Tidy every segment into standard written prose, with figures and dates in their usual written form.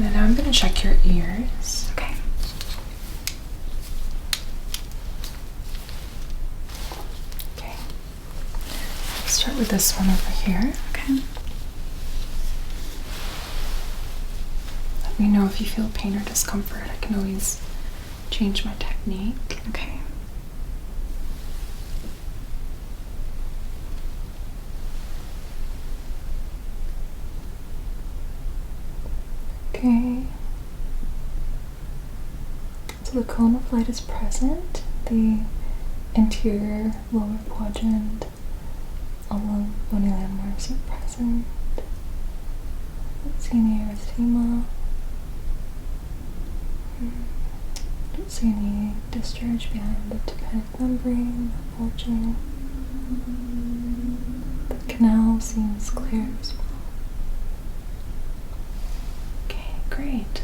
And then now I'm going to check your ears. Okay. Okay. Let's start with this one over here. Okay. Let me know if you feel pain or discomfort. I can always change my technique. Okay. Okay. So the cone of light is present. The interior lower quadrant, all the bony landmarks are present. Don't see any erythema. Don't see any discharge behind the tympanic membrane, bulging. The canal seems clear as well. Okay, great.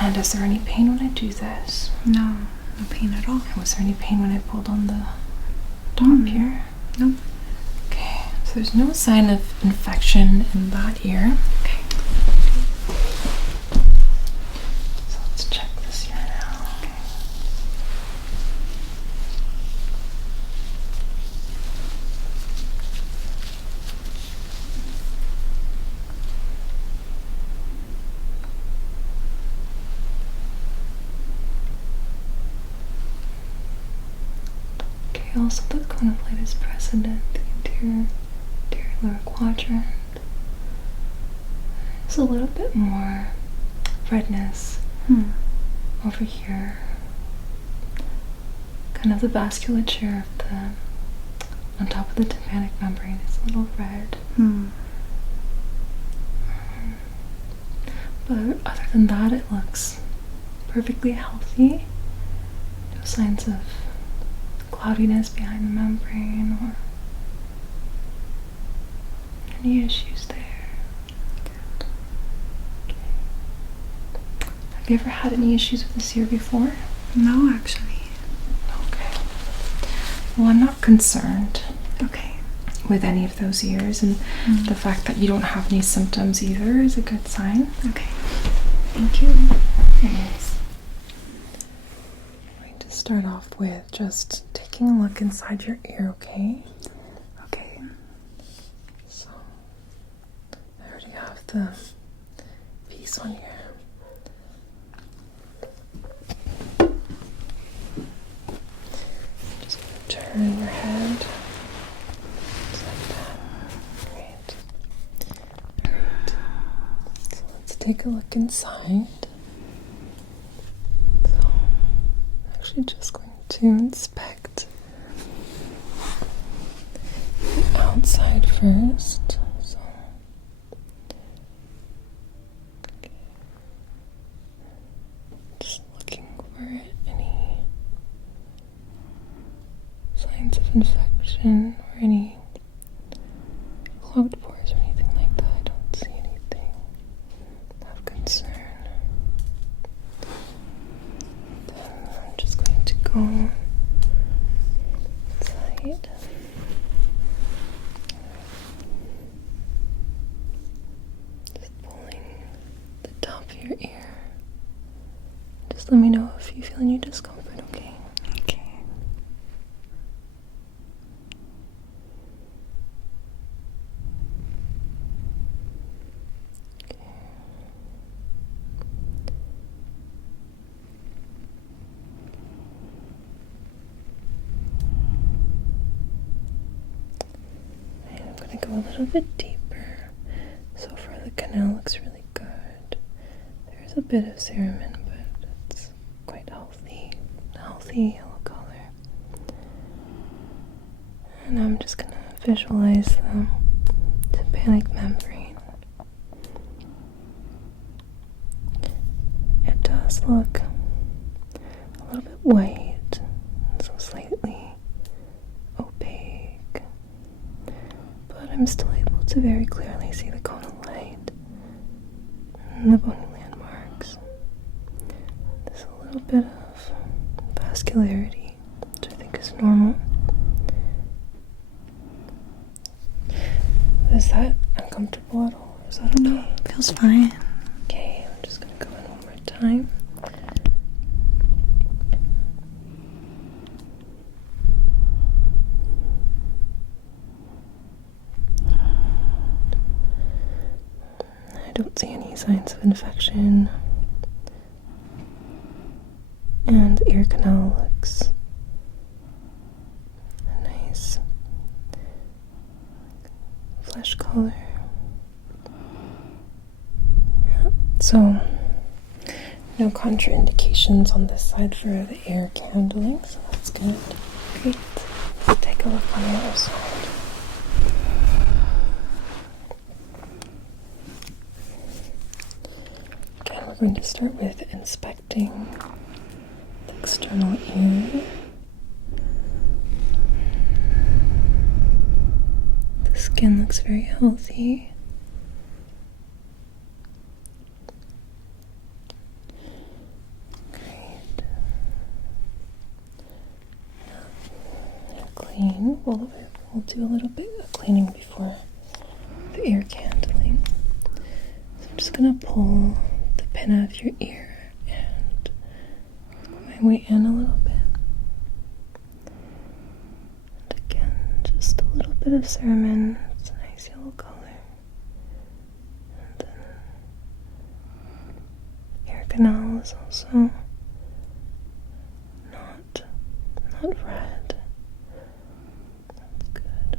And is there any pain when I do this? No pain at all. And was there any pain when I pulled on the top here? Nope. Okay, so there's no sign of infection in that ear. Okay. So let's check this ear now. Okay. Also, the cone of light is present at the interior lower quadrant. There's a little bit more redness over here. Kind of the vasculature of the on top of the tympanic membrane is a little red. But other than that, it looks perfectly healthy. No signs of cloudiness behind the membrane or any issues there. Okay. Have you ever had any issues with this ear before? No, actually. Okay. Well, I'm not concerned. Okay. With any of those ears, and the fact that you don't have any symptoms either is a good sign. Okay. Thank you. Thanks. I'm going to start off with just taking a look inside your ear, okay? Okay. So, I already have the piece on here. Just going to turn your head. Just like that. Great. Great. So, let's take a look inside. So, I'm actually just going to inspect the outside first. So, just looking for any signs of infection or any clogged pores or anything like that. I don't see anything of concern. Then I'm just going to go inside. Just pulling the top of your ear. Just let me know if you feel any discomfort, okay? Okay. And I'm going to go a little bit deeper. So far the canal looks really good. There's a bit of cerumen, but it's quite healthy yellow color. And I'm just going to visualize the tympanic membrane. It does look a little bit white, so slightly opaque, but I'm still able to very clearly see the cone of light and the bony landmarks. There's a little bit of vascularity, which I think is normal. Is that uncomfortable at all, or is that okay? Feels fine. time. I don't see any signs of infection. And the ear canal looks a nice flesh color. Yeah, so no contraindications on this side for the ear candling, so that's good. Great. Let's take a look on the other side. Again, we're going to start with inspecting the external ear. The skin looks very healthy. Great. Now clean. We'll do a little bit of cleaning before the ear candling. So I'm just going to pull the pin out of your ear and work my way in a little bit. And again, just a little bit of cerumen. It's a nice yellow color. And then ear canal is also not red. That's good.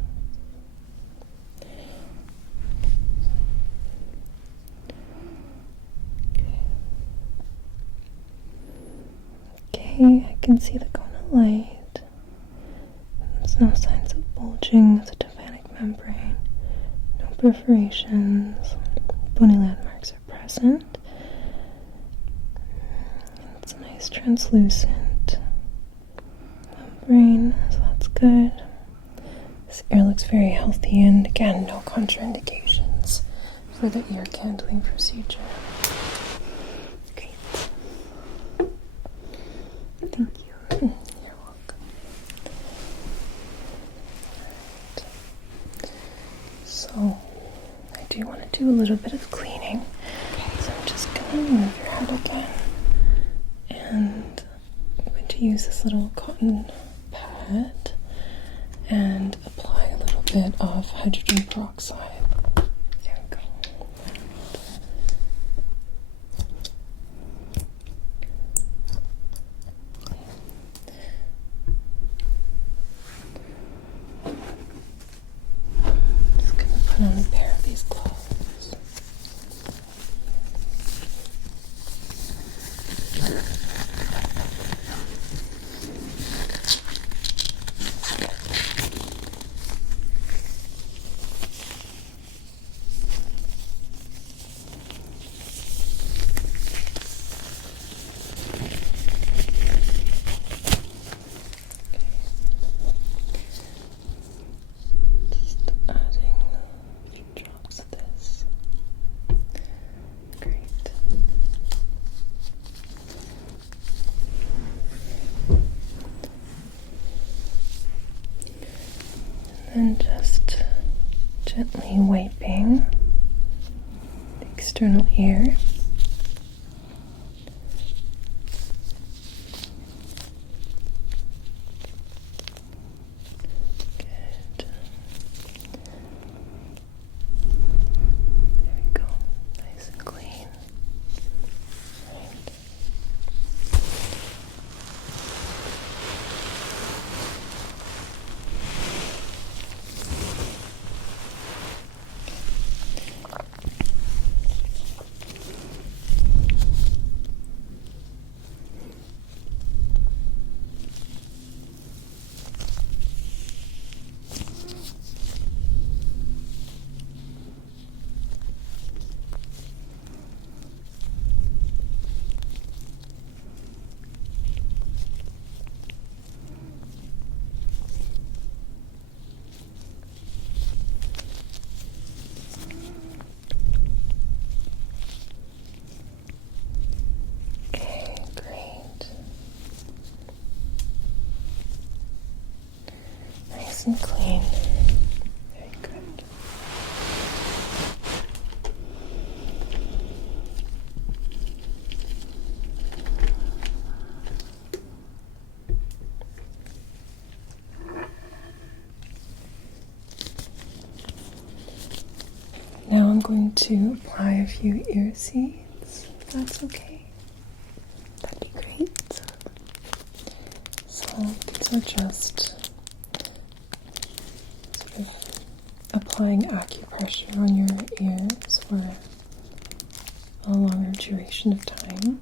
Okay, I can see the cone of light. There's no signs of bulging of the tympanic membrane, no perforations, bony landmarks are present. It's a nice translucent membrane, so that's good. This ear looks very healthy, and again, no contraindications for the ear candling procedure. Great. Thank you. You're welcome. Alright. So, I do want to do a little bit of cleaning. So I'm just going to move your head again. And I'm going to use this little cotton pad and apply a little bit of hydrogen peroxide. There we go. Just going to put on a pair of these gloves. And just gently wiping the external ear. Good. There we go. Nice and clean. Right. going to apply a few ear seeds, if that's okay. That'd be great. So these are just sort of applying acupressure on your ears for a longer duration of time.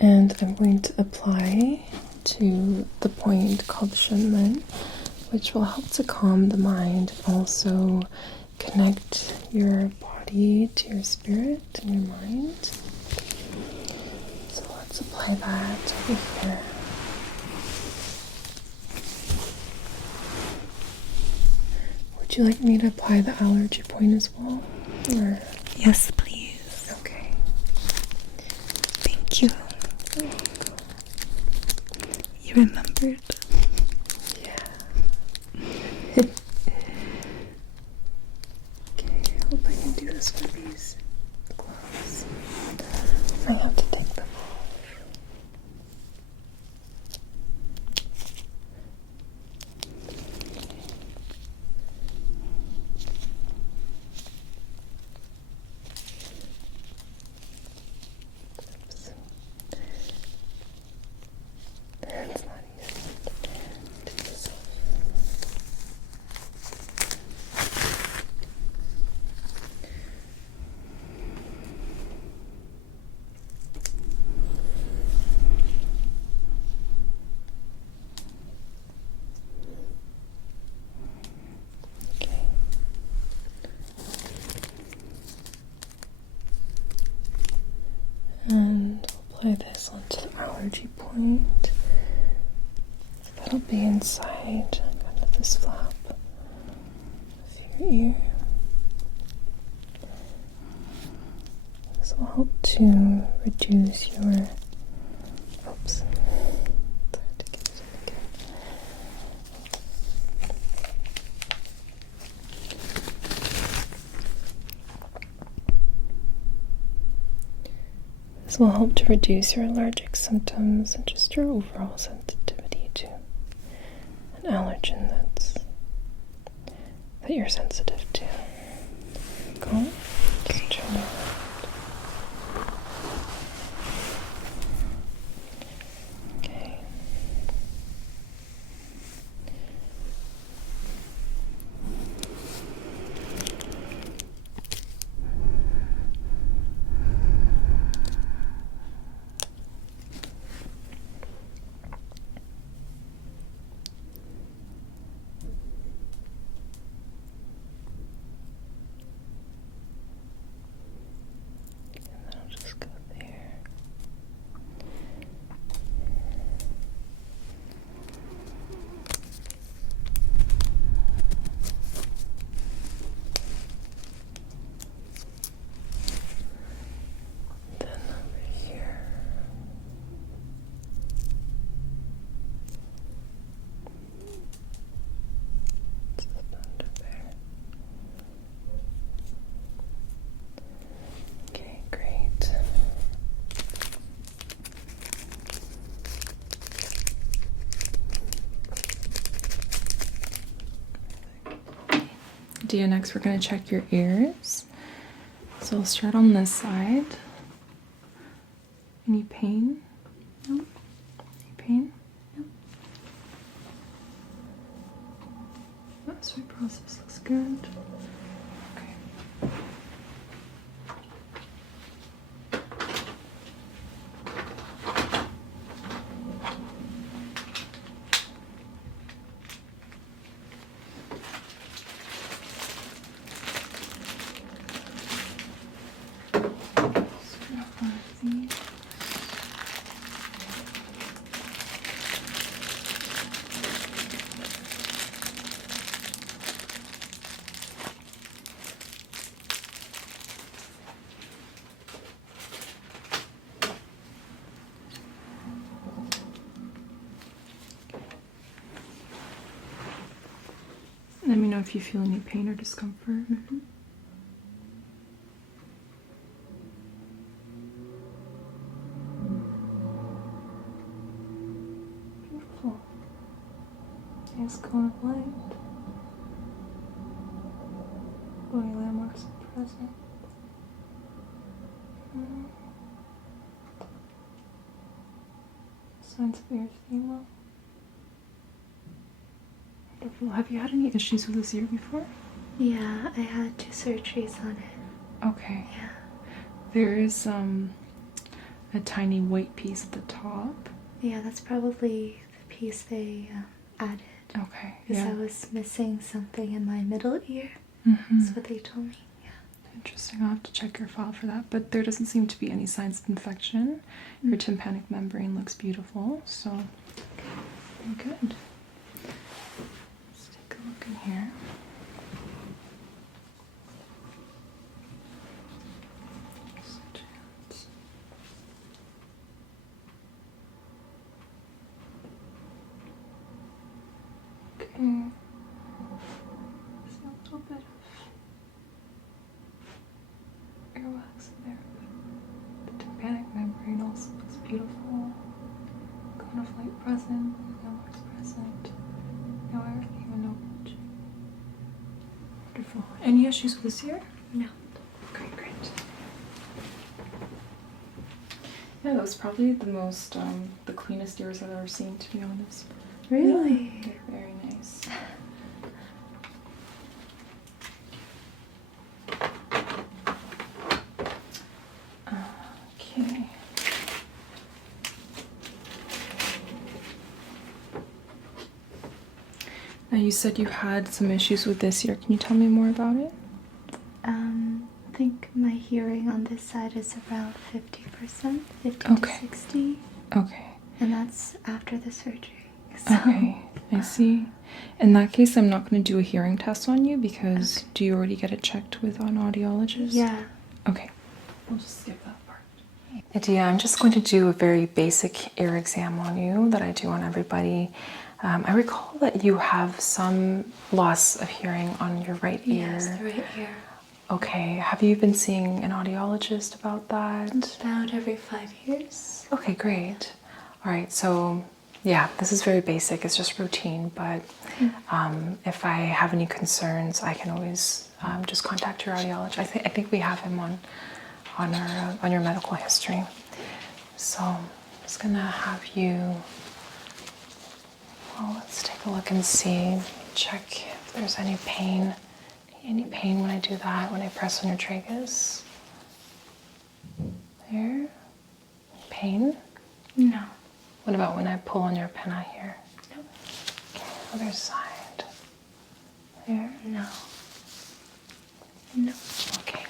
And I'm going to apply to the point called Shenmen, which will help to calm the mind and also connect your body to your spirit and your mind. So let's apply that over here. Would you like me to apply the allergy point as well? Or? Yes, please. Okay. Thank you. You remembered. Yeah. Okay, I hope I can do this with these gloves. I have to take them off. Oops. It's not easy. Take this off. Okay. And I'll apply this onto the allergy point. That'll be inside kind of this flap of your ear. This will help to reduce your. Oops. Sorry to get it in again. This will help to reduce your allergic symptoms and just your overall sensitivity to an allergen that you're sensitive to. Go. Just turn around. Okay. And then I'll just go there. Then over here. Just under there. Okay, great. Ediya, next we're going to check your ears. So I'll start on this side. Any pain? No? Any pain? No? Oh, sweet process looks good. Okay. Just gonna find these. Let me know if you feel any pain or discomfort. Beautiful. Nice cone of light. Any landmarks wasn't present. Mm. Signs of erythema. Wonderful. Have you had any issues with this ear before? Yeah, I had 2 surgeries on it. Okay. Yeah. There is a tiny white piece at the top. Yeah, that's probably the piece they added. Okay. Because Yeah. I was missing something in my middle ear. Mm-hmm. That's what they told me. Yeah. Interesting. I'll have to check your file for that. But there doesn't seem to be any signs of infection. Your tympanic membrane looks beautiful. So, very good. Let's take a look in here. Okay. There's a little bit of earwax in there, but the tympanic membrane also looks beautiful. Cone of light present, networks present, no erythema, no bulging. Wonderful. Any issues with this ear? No. Okay, great. Yeah, that was probably the most, the cleanest ears I've ever seen, to be honest. Really? Yeah, they're very nice. Okay. Now you said you had some issues with this ear. Can you tell me more about it? I think my hearing on this side is around 50%, 50 Okay. to 60. Okay. And that's after the surgery. So, Okay, I see. In that case, I'm not going to do a hearing test on you because do you already get it checked with an audiologist? Yeah. Okay, we'll just skip that part. Ediya, I'm just going to do a very basic ear exam on you that I do on everybody. I recall that you have some loss of hearing on your right ear. Yes, the right ear. Okay, have you been seeing an audiologist about that? About every 5 years. Okay, great. All right, so yeah, this is very basic. It's just routine, but if I have any concerns, I can always just contact your audiologist. I think we have him on your medical history. So I'm just gonna have you. Well, let's take a look and see. Check if there's any pain. Any pain when I do that? When I press on your tragus? There. Pain? No. What about when I pull on your pinna here? No. Okay, other side. There? No. No. Okay.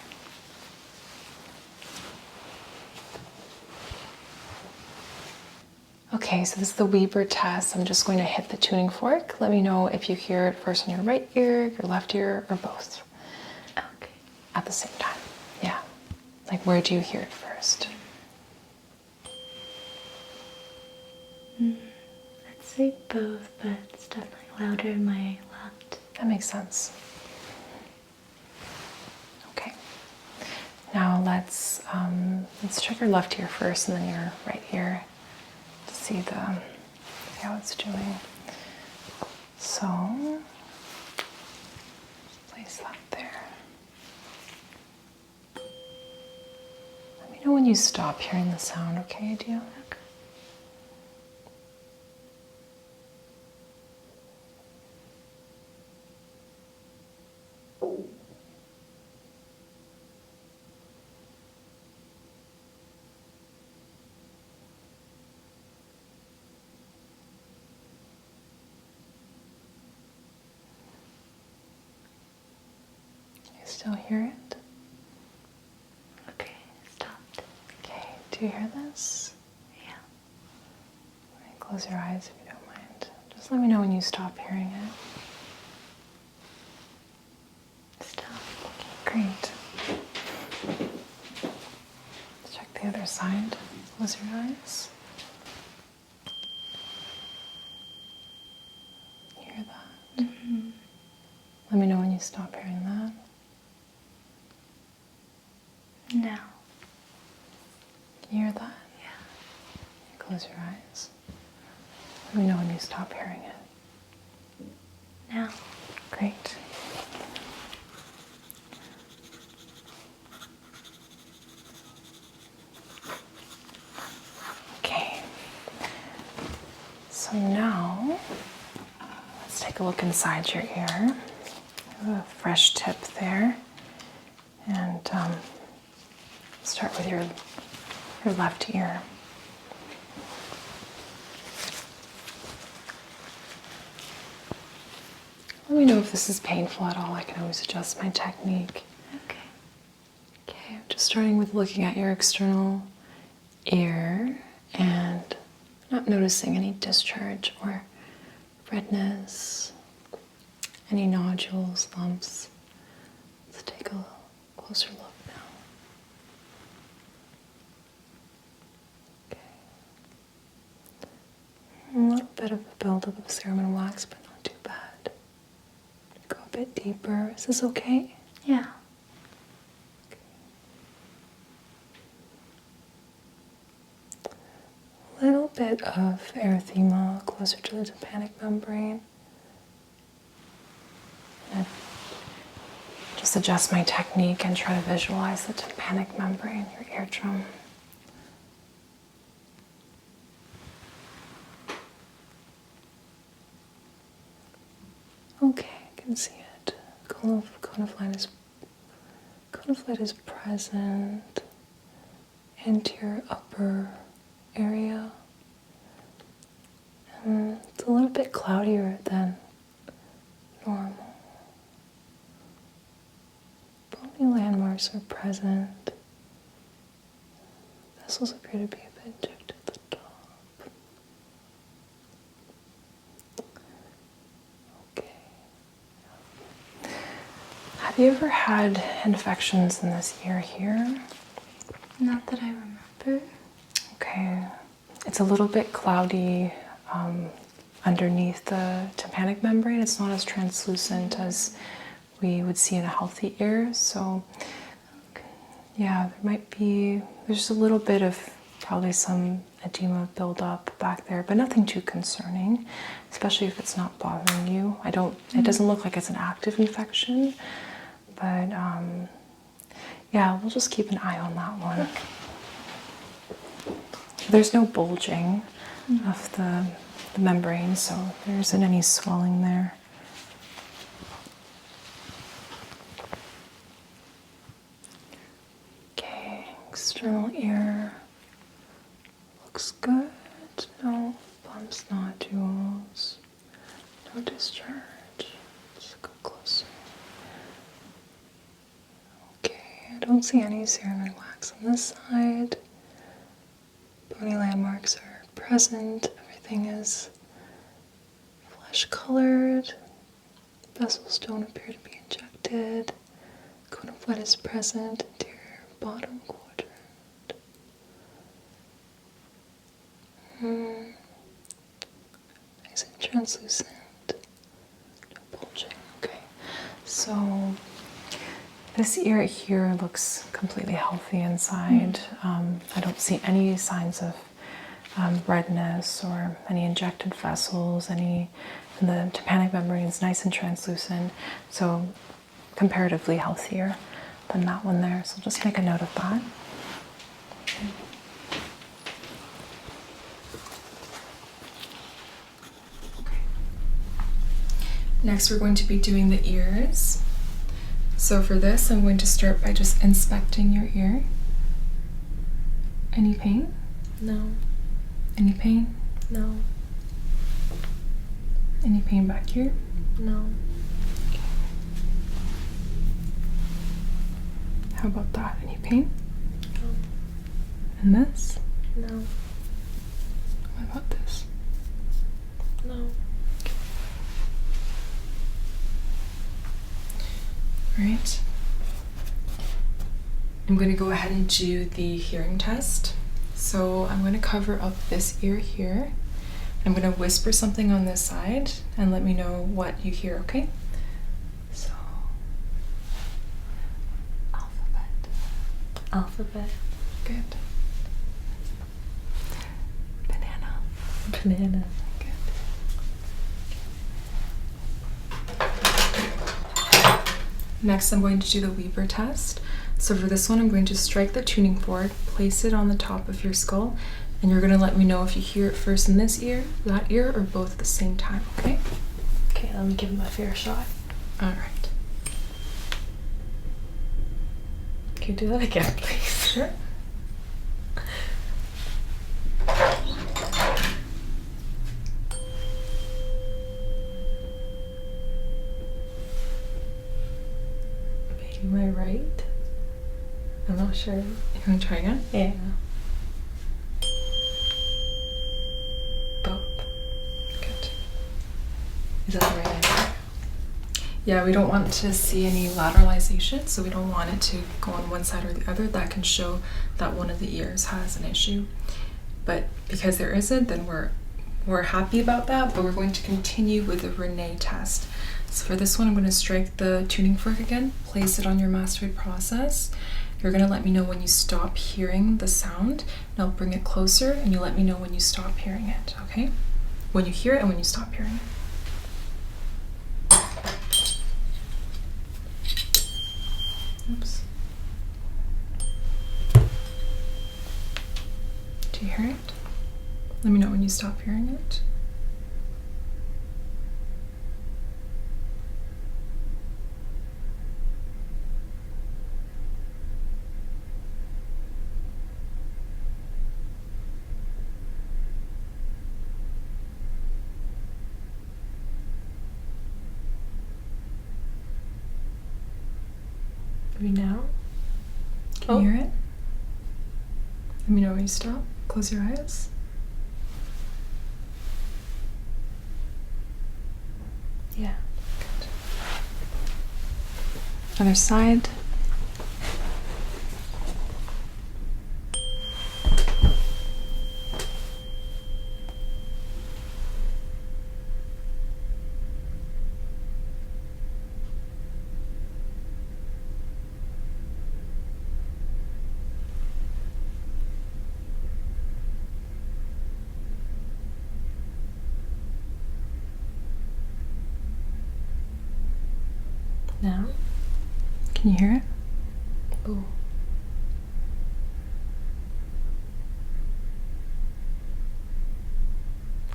Okay, so this is the Weber test. I'm just going to hit the tuning fork. Let me know if you hear it first on your right ear, your left ear, or both. Okay. At the same time. Yeah. Like, where do you hear it first? I'd say both, but it's definitely louder in my left. That makes sense. Okay. Now let's check your left ear first and then your right ear to see how it's doing. So place that there. Let me know when you stop hearing the sound, okay, Ediya? Okay. You still hear it? Okay, stopped. Okay, do you hear this? Yeah. All right, close your eyes if you don't mind. Just let me know when you stop hearing it. Stopped. Great. Let's check the other side. Close your eyes. Hear that? Mm-hmm. Let me know when you stop hearing that. No. You hear that? Yeah. Close your eyes. Let me know when you stop hearing it. No. Great. So now, let's take a look inside your ear. I have a fresh tip there. And start with your left ear. Let me know if this is painful at all. I can always adjust my technique. Okay, I'm just starting with looking at your external ear and not noticing any discharge or redness, any nodules, lumps. Let's take a closer look now. Okay. A little bit of a buildup of serum and wax, but not too bad. Go a bit deeper. Is this okay? Yeah. Okay. A little bit of erythema closer to the tympanic membrane. And just adjust my technique and try to visualize the tympanic membrane, your eardrum. Okay, I can see it. Cone of light is present into your upper area. And it's a little bit cloudier than normal. Bony landmarks are present. Vessels appear to be a bit injected at the top. Okay. Have you ever had infections in this ear here? Not that I remember. Okay. It's a little bit cloudy underneath the tympanic membrane. It's not as translucent as we would see in a healthy ear. So, yeah, there's a little bit of probably some edema buildup back there, but nothing too concerning, especially if it's not bothering you. It doesn't look like it's an active infection, but yeah, we'll just keep an eye on that one. Okay. There's no bulging of the membrane, so there isn't any swelling there. Okay, external ear looks good. No bumps, nodules, no discharge. Just go closer. Okay, I don't see any serum and wax on this side. Bony landmarks are present. Everything is flesh colored. Vessels don't appear to be injected. Cone of light is present into your bottom quadrant. Nice and translucent. No bulging. Okay. So this ear here looks completely healthy inside. I don't see any signs of redness or any injected vessels, and the tympanic membrane is nice and translucent, so comparatively healthier than that one there. So just make a note of that. Okay. Next, we're going to be doing the ears. So for this, I'm going to start by just inspecting your ear. Any pain? No. Any pain? No. Any pain back here? No. How about that? Any pain? No. And this? No. What about this? No. Right. I'm going to go ahead and do the hearing test. So I'm going to cover up this ear here. I'm going to whisper something on this side and let me know what you hear, okay? So, alphabet. Alphabet. Good. Banana. Banana. Next, I'm going to do the Weber test. So for this one, I'm going to strike the tuning fork, place it on the top of your skull, And you're gonna let me know if you hear it first in this ear, that ear, or both at the same time, okay? Okay, let me give him a fair shot. All right. Can you do that again, please? Sure. Am I right? I'm not sure. You wanna try again? Yeah. Both. Good. Is that the right answer? Yeah, we don't want to see any lateralization, so we don't want it to go on one side or the other. That can show that one of the ears has an issue. But because there isn't, then we're happy about that, but we're going to continue with the Renee test. So for this one, I'm going to strike the tuning fork again, place it on your mastoid process. You're going to let me know when you stop hearing the sound, and I'll bring it closer, and you let me know when you stop hearing it, okay? When you hear it and when you stop hearing it. Oops. Do you hear it? Let me know when you stop hearing it. Maybe now? Can you hear it? Let me know when you stop. Close your eyes. Yeah. Good. Other side. Now? Can you hear it? Oh.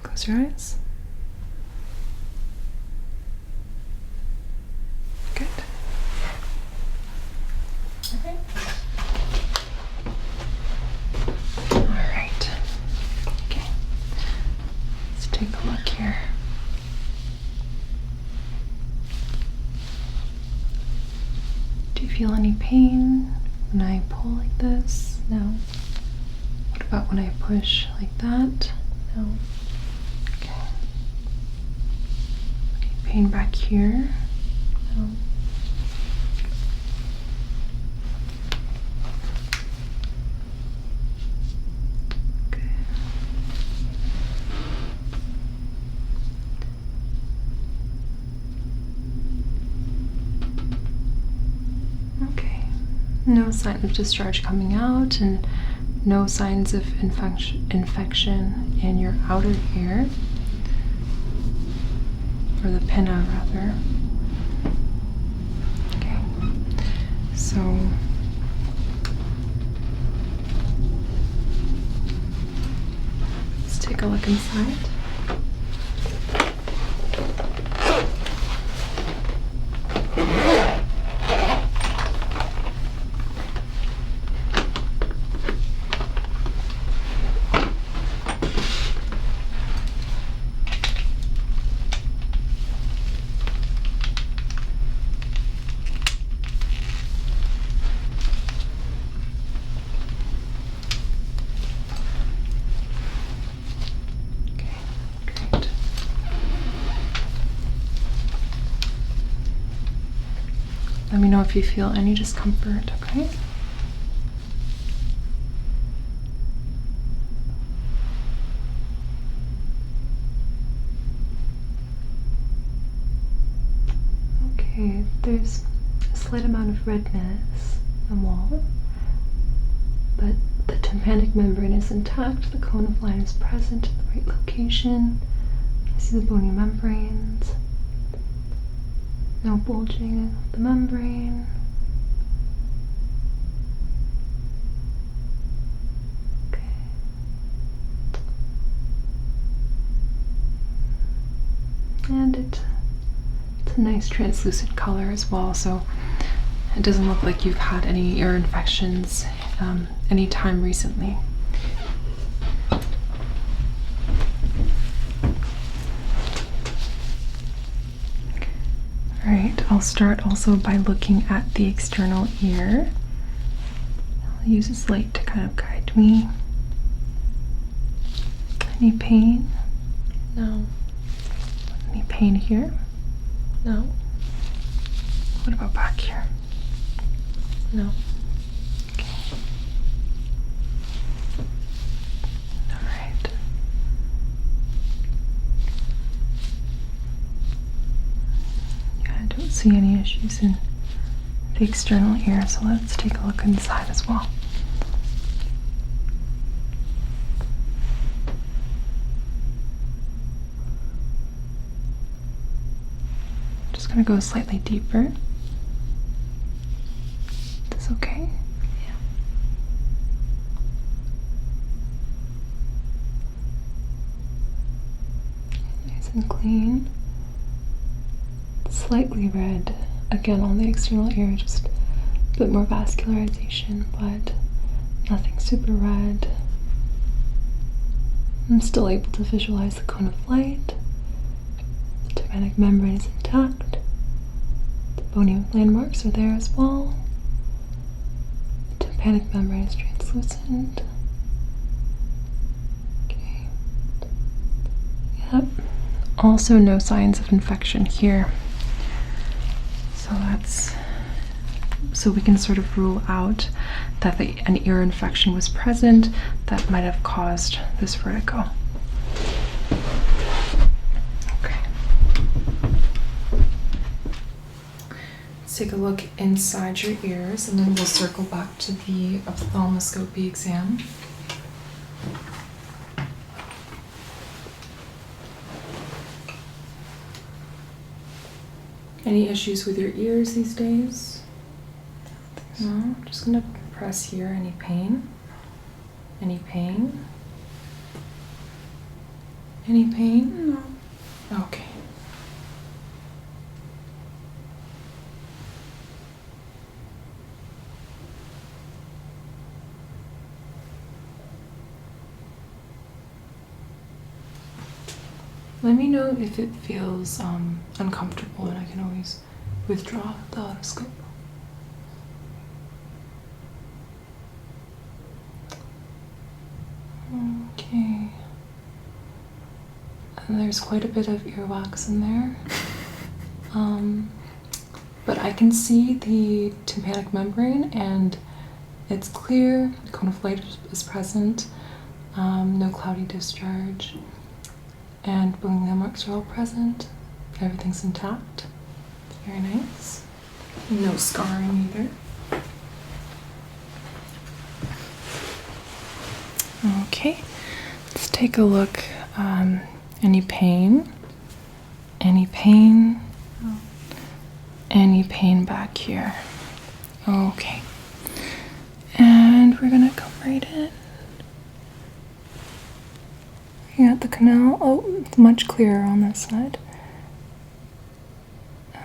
Close your eyes. Good. Okay. All right. Okay. Let's take a look here. Do you feel any pain when I pull like this? No. What about when I push like that? No. Okay. Any pain back here? No. Okay. Okay. No sign of discharge coming out and no signs of infection in your outer ear, or the pinna rather. Okay. So let's take a look inside. Great. Let me know if you feel any discomfort, okay? Okay, there's a slight amount of redness on the wall, but the tympanic membrane is intact, the cone of line is present in the right location. I see the bony membranes. No bulging of the membrane. Okay. a nice translucent color as well, so it doesn't look like you've had any ear infections any time recently. Alright, I'll start also by looking at the external ear. I'll use this light to kind of guide me. Any pain? No. Any pain here? No. What about back here? No. Okay. Alright. Yeah, I don't see any issues in the external ear, so let's take a look inside as well. Just gonna go slightly deeper. Is this okay? Yeah. Nice and clean. Slightly red. Again, on the external ear, just a bit more vascularization, but nothing super red. I'm still able to visualize the cone of light. The tympanic membrane is intact. The bony landmarks are there as well. The tympanic membrane is translucent. Okay. Yep. Also no signs of infection here. So we can sort of rule out that an ear infection was present that might have caused this vertigo. Okay. Let's take a look inside your ears and then we'll circle back to the ophthalmoscopy exam. Any issues with your ears these days? No? I'm just gonna press here. Any pain? Any pain? Any pain? No. Okay. Let me know if it feels uncomfortable and I can always withdraw the otoscope. Okay. And there's quite a bit of earwax in there. But I can see the tympanic membrane and it's clear. The cone of light is present. No cloudy discharge. And bony landmarks are all present. Everything's intact. Very nice. No scarring either. Okay, let's take a look. Any pain? Any pain? No. Any pain back here? Okay. And we're gonna come right in. Yeah, the canal. Oh, it's much clearer on this side.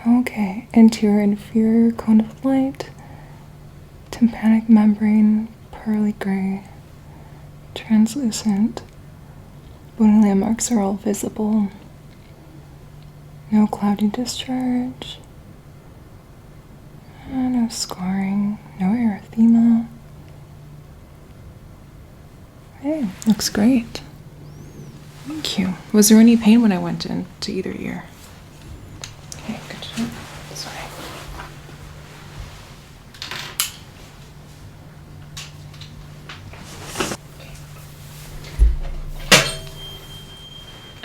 Okay, anterior inferior cone of light, tympanic membrane, pearly gray, translucent. Bony landmarks are all visible. No cloudy discharge. No scarring. No erythema. Hey, looks great. Thank you. Was there any pain when I went into either ear? Okay, good to know. Sorry.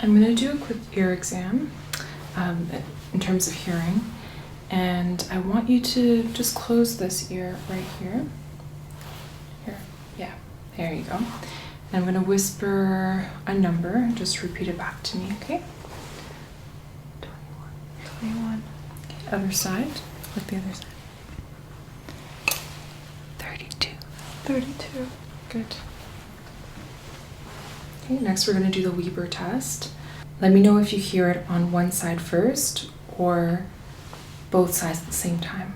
I'm going to do a quick ear exam in terms of hearing, and I want you to just close this ear right here. Here, yeah, there you go. And I'm going to whisper a number, just repeat it back to me, okay? 21. Okay, other side, look the other side. 32. 32. Good. Okay, next we're going to do the Weber test. Let me know if you hear it on one side first or both sides at the same time.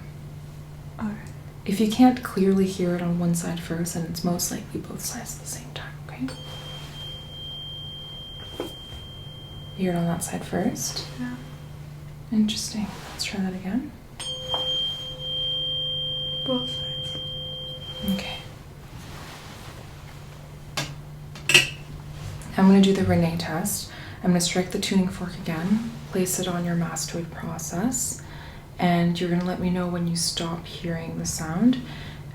Alright. If you can't clearly hear it on one side first, then it's most likely both sides at the same time, okay? Hear it on that side first? Yeah. Interesting. Let's try that again. Both sides. Okay. I'm going to do the Renee test. I'm going to strike the tuning fork again, place it on your mastoid process, and you're going to let me know when you stop hearing the sound.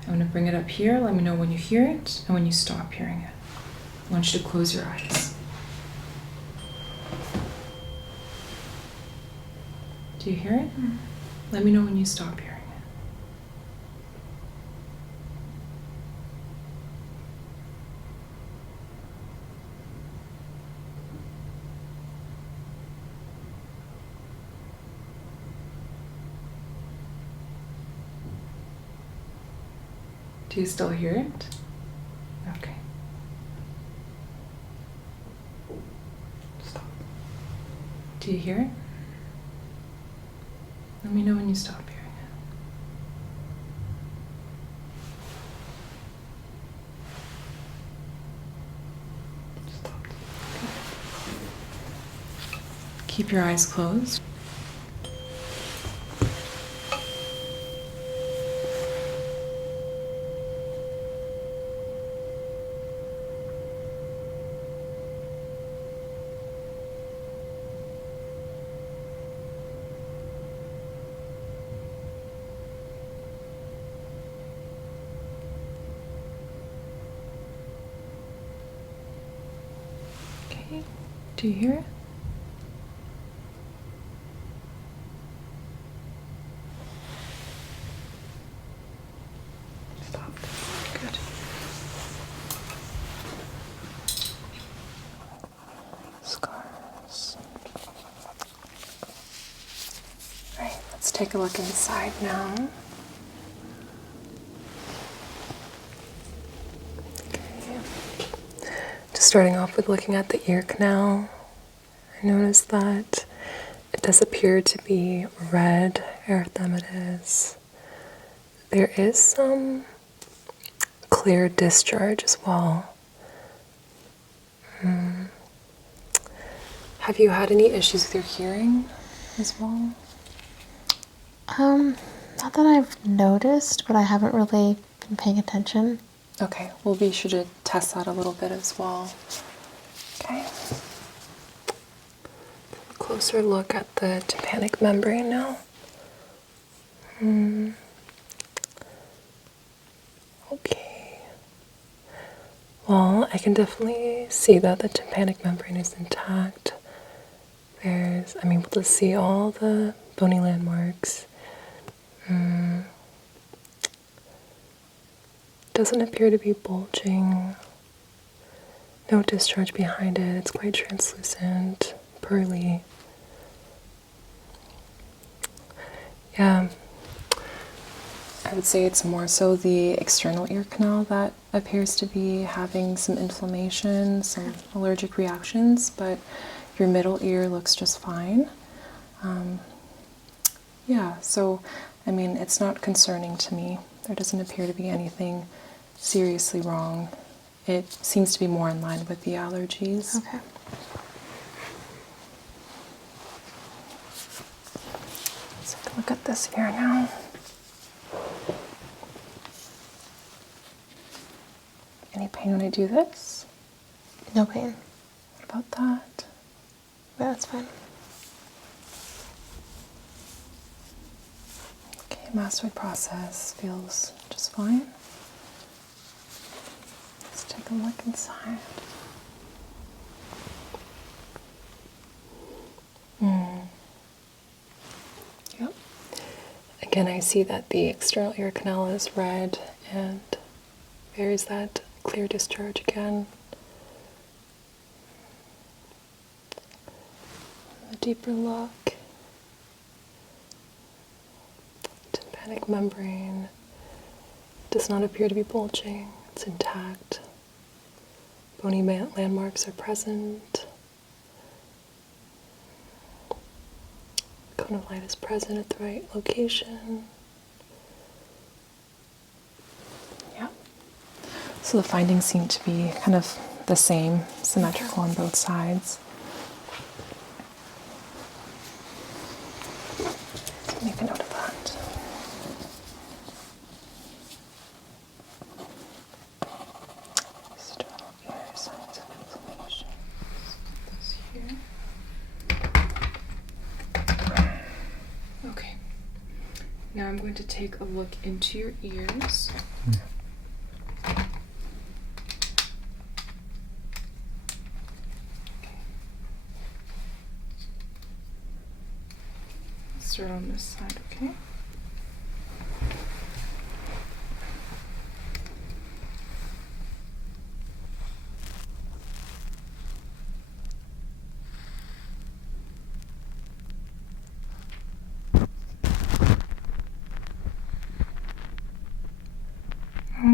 I'm going to bring it up here, let me know when you hear it and when you stop hearing it. I want you to close your eyes. Do you hear it? Mm. Let me know when you stop hearing it. Do you still hear it? Okay. Stop. Do you hear it? Let me know when you stop hearing it. Stop. Okay. Keep your eyes closed. Okay. Do you hear it? Stop. Good. Scars. Right, let's take a look inside now. Okay. Just starting off with looking at the ear canal. I noticed that it does appear to be red erythematous. There is some clear discharge as well. Have you had any issues with your hearing as well? Not that I've noticed, but I haven't really been paying attention. Okay, we'll be sure to test that a little bit as well. Okay. A closer look at the tympanic membrane now. Okay. Well, I can definitely see that the tympanic membrane is intact. I'm able to see all the bony landmarks. Doesn't appear to be bulging. No discharge behind it. It's quite translucent, pearly. Yeah. I would say it's more so the external ear canal that appears to be having some inflammation, some allergic reactions, but your middle ear looks just fine. Yeah, so, I mean, it's not concerning to me. There doesn't appear to be anything seriously wrong. It seems to be more in line with the allergies. Okay. Let's take a look at this ear now. Any pain when I do this? No pain. What about that? Yeah, that's fine. Okay, mastoid process feels just fine. Let's take a look inside. Yep. Again, I see that the external ear canal is red and there's that clear discharge again. A deeper look. Tympanic membrane does not appear to be bulging. It's intact. Bony landmarks are present. cone of light is present at the right location. Yeah. So the findings seem to be kind of the same, symmetrical on both sides. So make a note of that. External ear signs of inflammation. This here. Okay. Now I'm going to take a look into your ears. Start on this side, okay?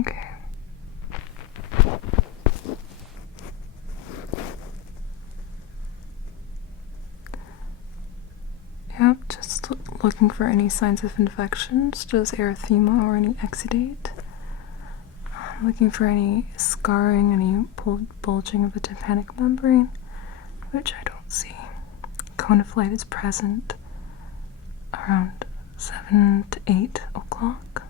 Okay. Yep, just looking for any signs of infections, just erythema or any exudate. Looking for any scarring, any bulging of the tympanic membrane, which I don't see. Cone of light is present around 7 to 8 o'clock.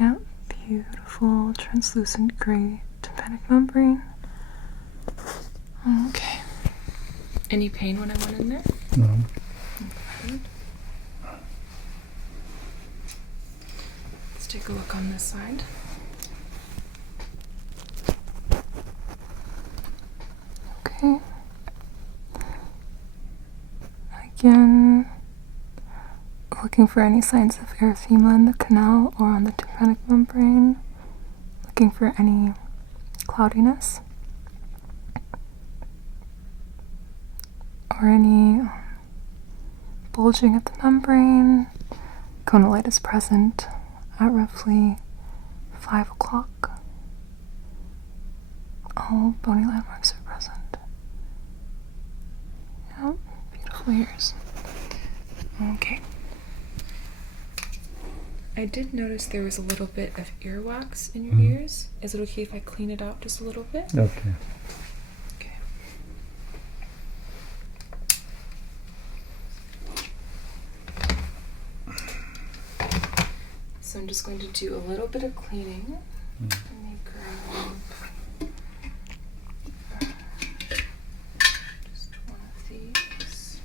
Yep, beautiful translucent gray tympanic membrane. Okay. Any pain when I went in there? No. Good. Let's take a look on this side. Okay. Again, looking for any signs of erythema in the canal or on the tympanic membrane. Looking for any cloudiness. Or any bulging at the membrane. Cone of light is present at roughly 5 o'clock. All bony landmarks are present. Yep, beautiful ears. Okay. I did notice there was a little bit of earwax in your ears. Is it okay if I clean it out just a little bit? Okay. Okay. So I'm just going to do a little bit of cleaning. Let me grab just one of these.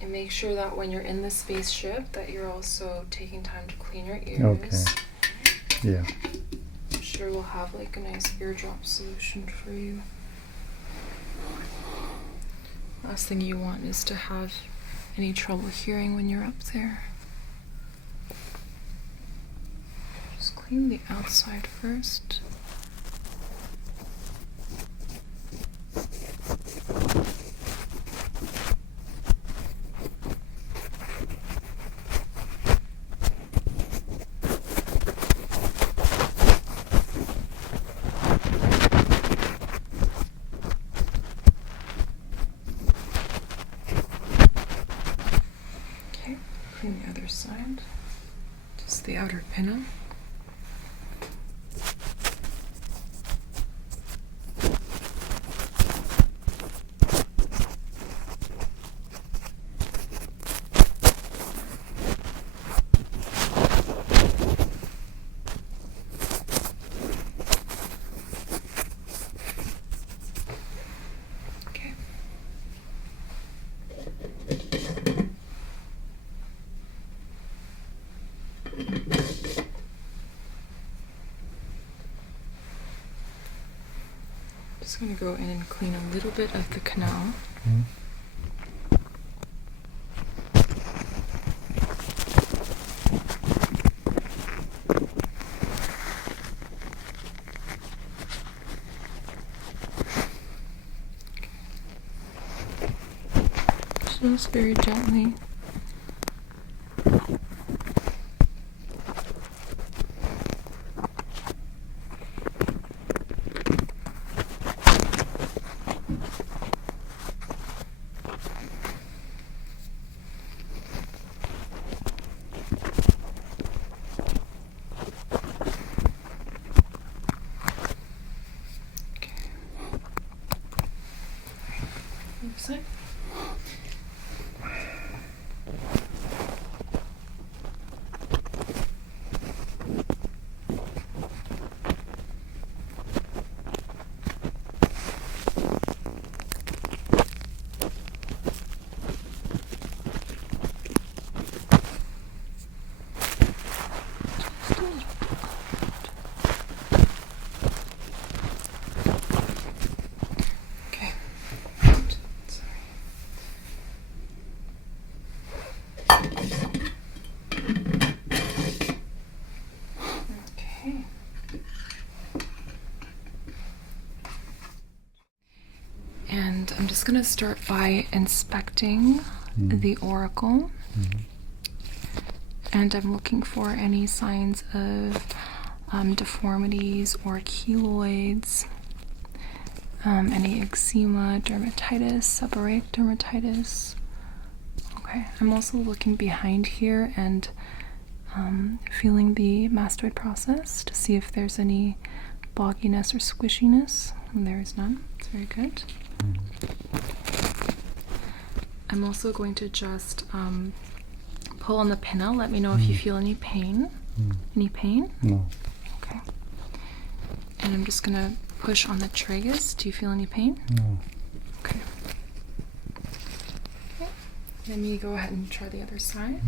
And make sure that when you're in the spaceship that you're also taking time to clean your ears. Okay. Yeah. I'm sure we'll have like a nice eardrop solution for you. Last thing you want is to have any trouble hearing when you're up there. Just clean the outside first. Clean the other side, just the outer pinna. Okay. Just going to go in and clean a little bit of the canal. Just very gently. I'm just going to start by inspecting the auricle. And I'm looking for any signs of deformities or keloids, any eczema, dermatitis, seborrheic dermatitis. Okay, I'm also looking behind here and feeling the mastoid process to see if there's any bogginess or squishiness. And there is none. It's very good. I'm also going to just pull on the pinna. Let me know if you feel any pain. Any pain? No. Okay. And I'm just going to push on the tragus. Do you feel any pain? No. Okay. Let me go ahead and try the other side.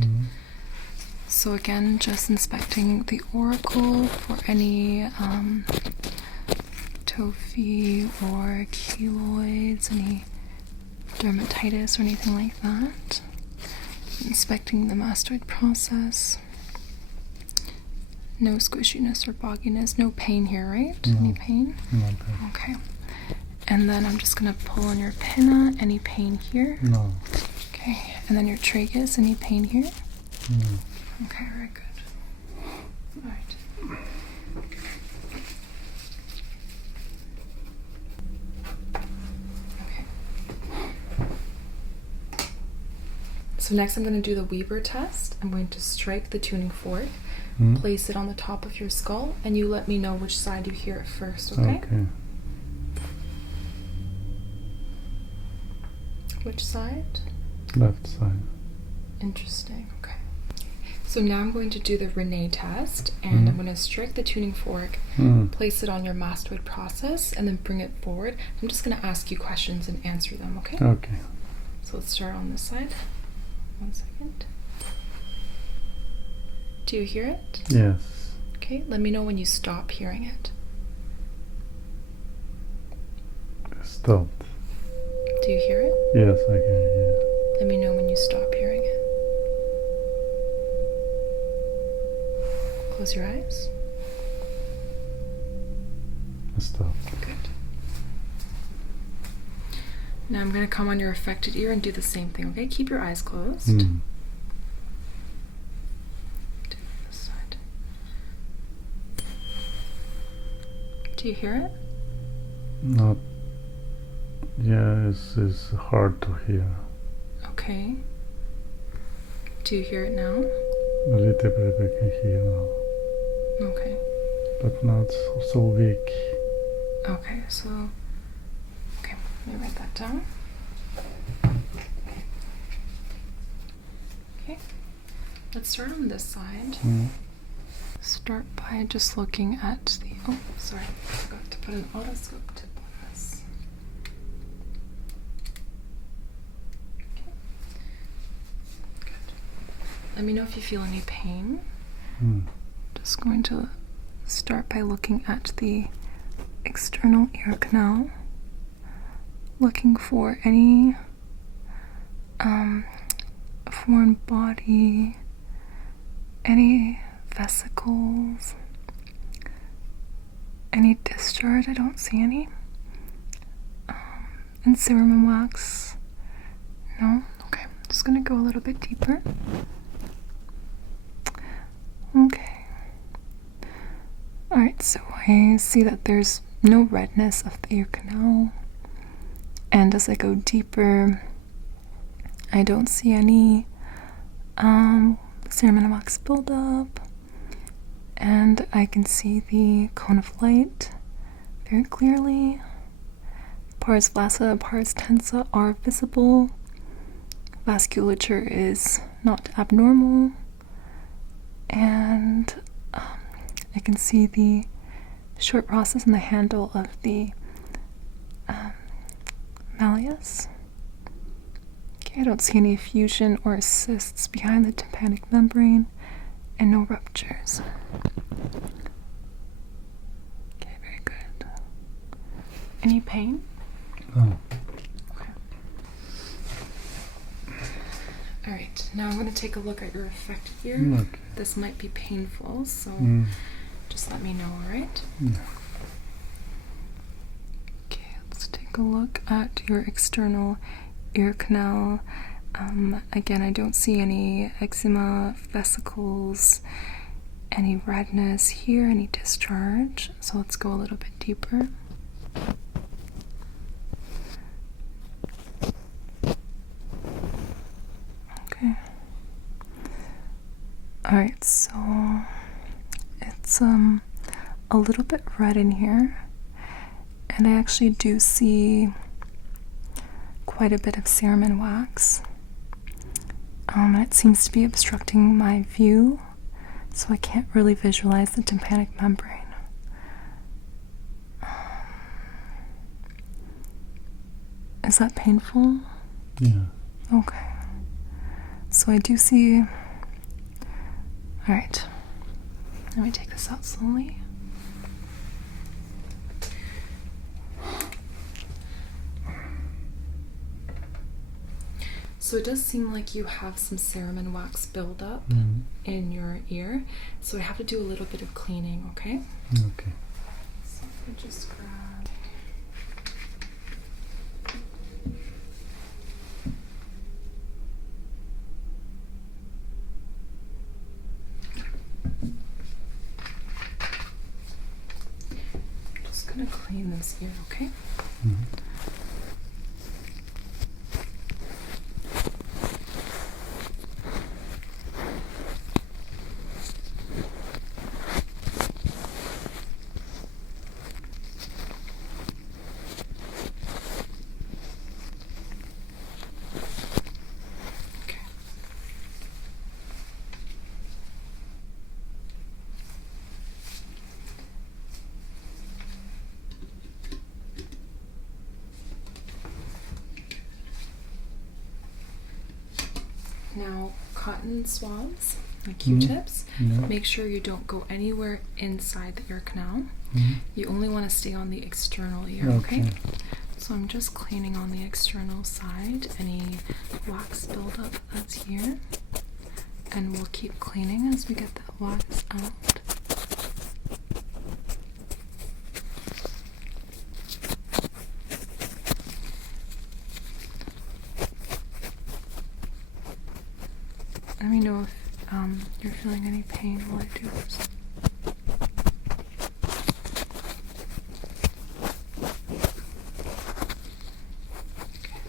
So again, just inspecting the auricle for any tophi or keloids, any dermatitis or anything like that. Inspecting the mastoid process. No squishiness or bogginess. No pain here, right? No. Any pain? No pain. Okay. And then I'm just going to pull on your pinna. Any pain here? No. Okay. And then your tragus. Any pain here? No. Okay, very good. All right. So next I'm going to do the Weber test. I'm going to strike the tuning fork, place it on the top of your skull, and you let me know which side you hear it first, okay? Okay. Which side? Left side. Interesting, okay. So now I'm going to do the Renee test, and I'm going to strike the tuning fork, place it on your mastoid process, and then bring it forward. I'm just going to ask you questions and answer them, okay? Okay. So let's start on this side. 1 second. Do you hear it? Yes. Okay, let me know when you stop hearing it. Stop. Do you hear it? Yes, I can hear. Let me know when you stop hearing it. Close your eyes. Stop. Good. Now I'm going to come on your affected ear and do the same thing, okay? Keep your eyes closed. Do this side. Do you hear it? Not. Yeah, it's hard to hear. Okay. Do you hear it now? A little bit I can hear now, Okay. but not so weak. Okay, so... Okay, let me write that down. Okay. Let's start on this side. Start by just looking at the... Oh, sorry. I forgot to put an otoscope tip on this. Okay. Good. Let me know if you feel any pain. Just going to start by looking at the external ear canal. Looking for any foreign body, any vesicles, any discharge. I don't see any. And serum and wax. No? Okay. I'm just gonna go a little bit deeper. Okay. Alright, so I see that there's no redness of the ear canal. And as I go deeper, I don't see any serum and wax buildup. And I can see the cone of light very clearly. Pars vlasa, pars tensa are visible. Vasculature is not abnormal. And I can see the short process and the handle of the malleus. Okay, I don't see any effusion or cysts behind the tympanic membrane, and no ruptures. Okay, very good. Any pain? No. Okay. Alright, now I'm going to take a look at your affected ear. Okay. This might be painful, so just let me know, alright? Yeah. Okay, let's take take a look at your external ear canal. Again, I don't see any eczema, vesicles, any redness here, any discharge. So let's go a little bit deeper. Okay. Alright, so it's a little bit red in here, and I actually do see quite a bit of serum and wax. It seems to be obstructing my view, so I can't really visualize the tympanic membrane. Is that painful? Yeah. Okay. So I do see... Alright. Let me take this out slowly. So it does seem like you have some serum and wax buildup in your ear. So I have to do a little bit of cleaning, okay? Okay. So let me just grab... Just gonna clean this ear, okay? Now, cotton swabs, like Q-tips, make sure you don't go anywhere inside the ear canal. You only want to stay on the external ear, okay? So I'm just cleaning on the external side, any wax buildup that's here. And we'll keep cleaning as we get that wax out. Let me know if you're feeling any pain while I do this. Okay.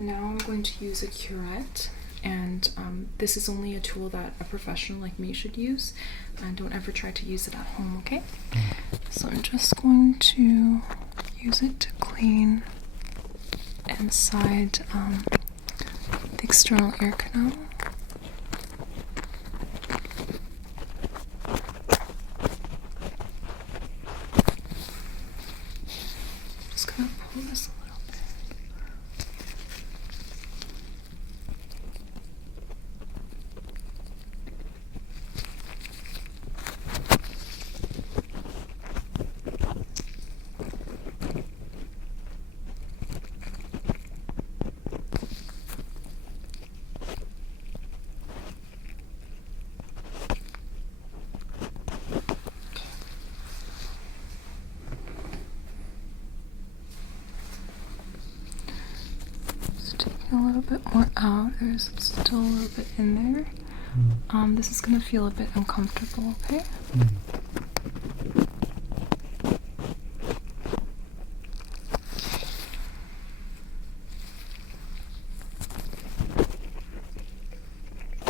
Now I'm going to use a curette, and this is only a tool that a professional like me should use, and don't ever try to use it at home, okay? So I'm just going to use it to clean inside the external ear canal. Just gonna pull this a little bit. A little bit more out. There's still a little bit in there. This is gonna feel a bit uncomfortable, okay?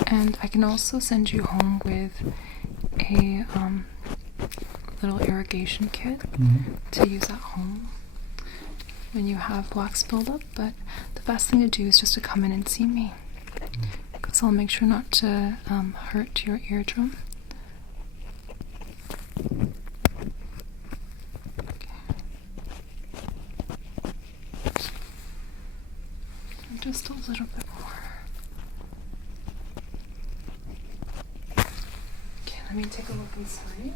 And I can also send you home with a little irrigation kit to use at home when you have wax buildup, but the best thing to do is just to come in and see me, because I'll make sure not to hurt your eardrum. Okay. And just a little bit more. Okay, let me take a look inside.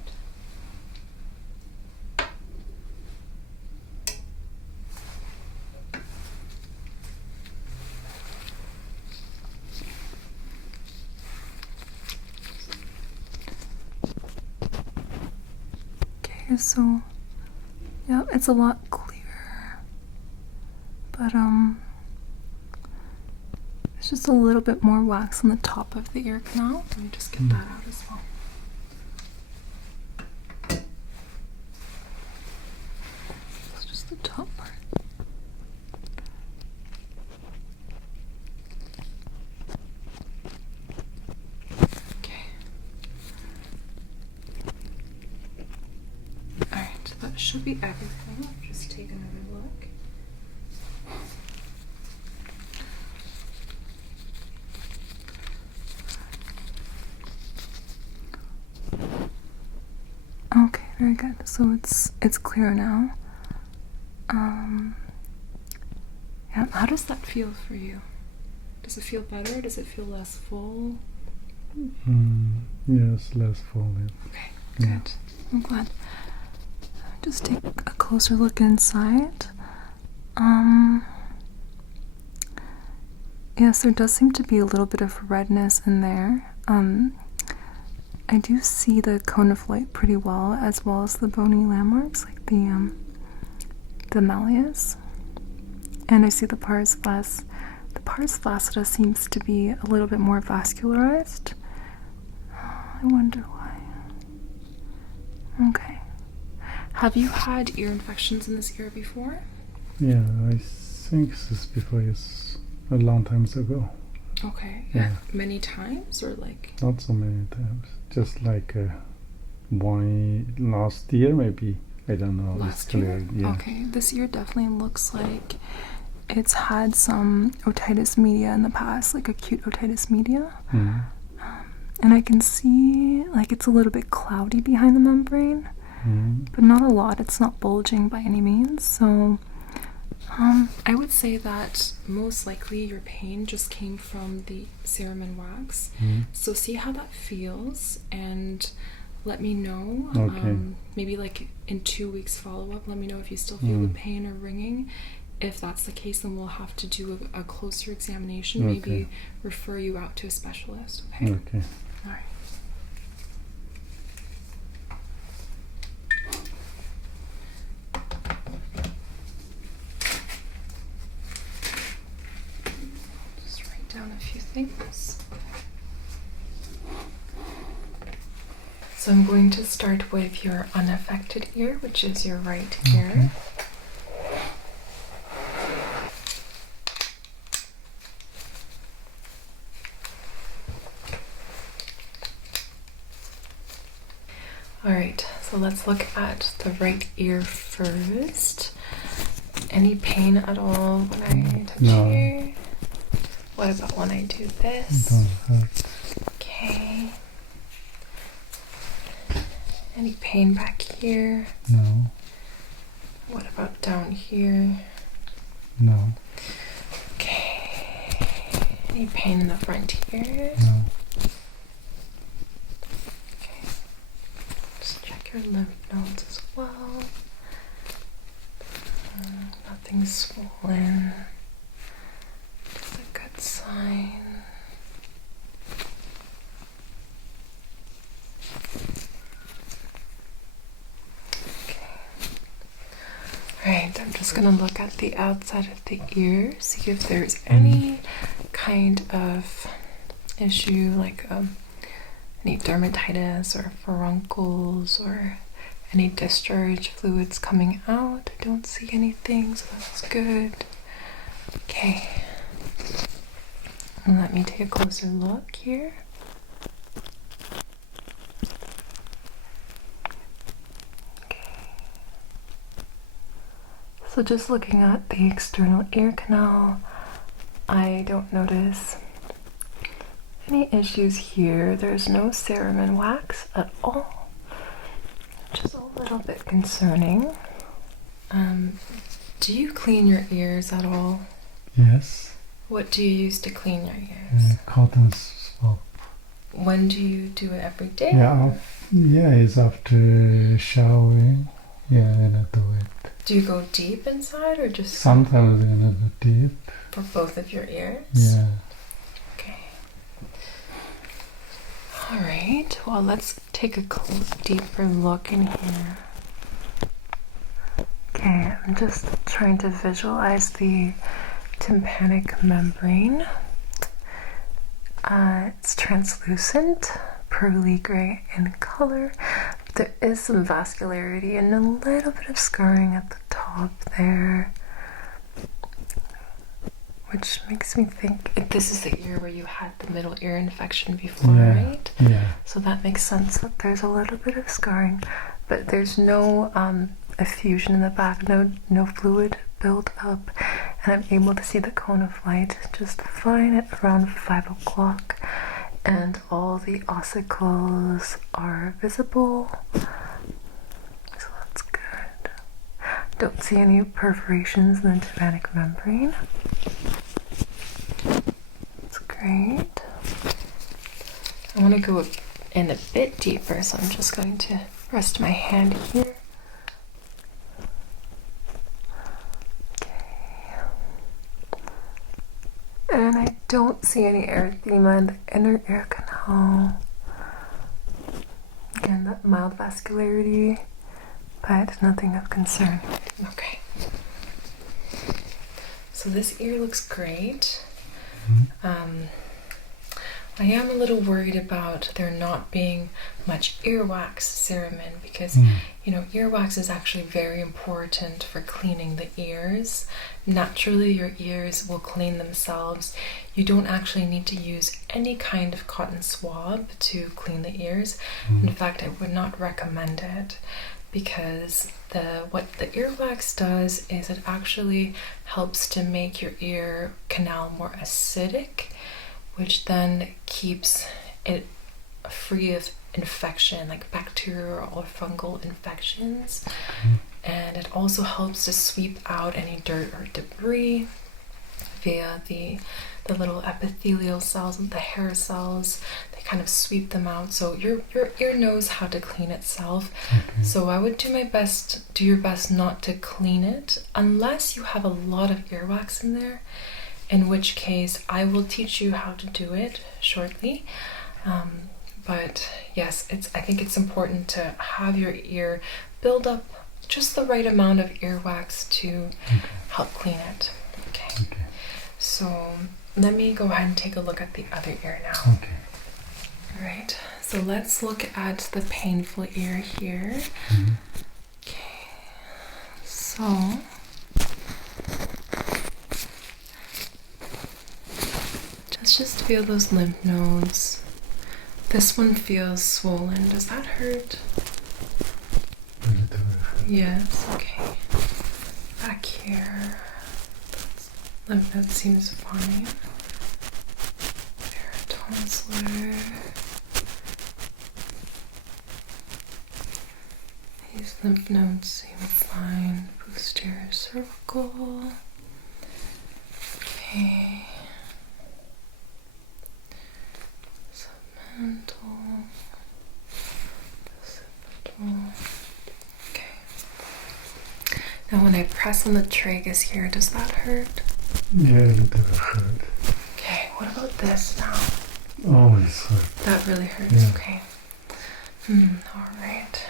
So Yeah, it's a lot clearer. But there's just a little bit more wax on the top of the ear canal. Let me just get that out as well. It's just the top part. Okay. Alright, so that should be everything. Just take another look. Okay, very good. So it's clear now. Yeah, how does that feel for you? Does it feel better? Does it feel less full? Yes, less falling. Okay, good. I'm glad. Just take a closer look inside. Yes, there does seem to be a little bit of redness in there. I do see the cone of light pretty well, as well as the bony landmarks, like the malleus. And I see the pars flaccida. The pars flaccida seems to be a little bit more vascularized. I wonder why. Okay. Have you had ear infections in this ear before? Yeah, I think this before is a long time ago. Okay. Yeah. Many times or like? Not so many times. Just like one last year maybe. I don't know. Last year? Yeah. Okay. This ear definitely looks like it's had some otitis media in the past, like acute otitis media. And I can see like it's a little bit cloudy behind the membrane, but not a lot. It's not bulging by any means. So I would say that most likely your pain just came from the serum and wax. So see how that feels and let me know. Okay. Maybe like in 2 weeks follow-up, let me know if you still feel the pain or ringing. If that's the case, then we'll have to do a closer examination, maybe refer you out to a specialist. Okay? Okay. All right. Just write down a few things. So I'm going to start with your unaffected ear, which is your right ear. Alright, so let's look at the right ear first. Any pain at all when I touch here? What about when I do this? Don't hurt. Okay. Any pain back here? No. What about down here? No. Okay. Any pain in the front here? No. Your lymph nodes as well. Nothing's swollen. That's a good sign. Okay. Alright, I'm just going to look at the outside of the ear, see if there's any kind of issue like any dermatitis or furuncles or any discharge fluids coming out. I don't see anything, so that's good. Okay. And let me take a closer look here. Okay. So just looking at the external ear canal, I don't notice any issues here. There's no serum and wax at all, which is a little bit concerning. Do you clean your ears at all? Yes. What do you use to clean your ears? Cotton swab. When do you do it? Every day? Yeah. Yeah, it's after showering. Yeah, and I do it. Do you go deep inside or just Sometimes in a deep. for both of your ears? Yeah. Okay. All right. Well, let's take a deeper look in here. I'm just trying to visualize the tympanic membrane. It's translucent, pearly gray in color, but there is some vascularity and a little bit of scarring at the top there, which makes me think this is the ear where you had the middle ear infection before, right? Yeah. So that makes sense that there's a little bit of scarring, but there's no effusion in the back, no fluid build up, and I'm able to see the cone of light just fine at around 5 o'clock, and all the ossicles are visible, so that's good. Don't see any perforations in the tympanic membrane. That's great. I want to go in a bit deeper, so I'm just going to rest my hand here. And I don't see any erythema in the inner ear canal. Again, that mild vascularity, but nothing of concern. Okay. So this ear looks great. I am a little worried about there not being much earwax serum in, because earwax is actually very important for cleaning the ears. Naturally, your ears will clean themselves. You don't actually need to use any kind of cotton swab to clean the ears. In fact, I would not recommend it, because what the earwax does is it actually helps to make your ear canal more acidic, which then keeps it free of infection, like bacterial or fungal infections. And it also helps to sweep out any dirt or debris via the little epithelial cells and the hair cells. They kind of sweep them out. So your ear knows how to clean itself. So I would do your best not to clean it unless you have a lot of earwax in there, in which case I will teach you how to do it shortly. But yes, I think it's important to have your ear build up just the right amount of earwax to help clean it. Okay. So let me go ahead and take a look at the other ear now. Okay. All right. So let's look at the painful ear here. Okay. So let's just feel those lymph nodes. This one feels swollen. Does that hurt? Yes, okay. Back here. Lymph node seems fine. Tonsillar. These lymph nodes seem fine. Posterior cervical. Okay. Submental. Occipital. Okay. Now when I press on the tragus here, does that hurt? Yeah, a little bit hurt. Okay, what about this now? Oh, it's hurt. That really hurts, Yeah. okay. Alright.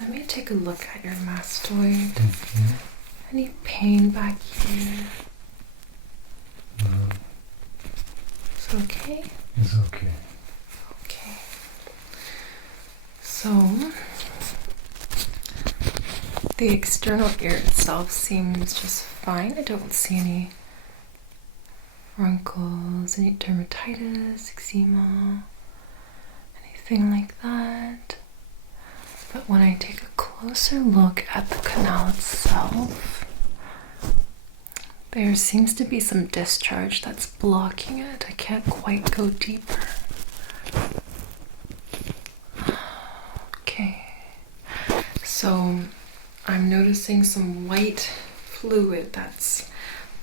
Let me take a look at your mastoid. Any pain back here? No, It's okay? it's okay. Okay. So, the external ear itself seems just fine. I don't see any furuncles, any dermatitis, eczema, anything like that. But when I take a closer look at the canal itself, there seems to be some discharge that's blocking it. I can't quite go deeper. Okay. So I'm noticing some white fluid that's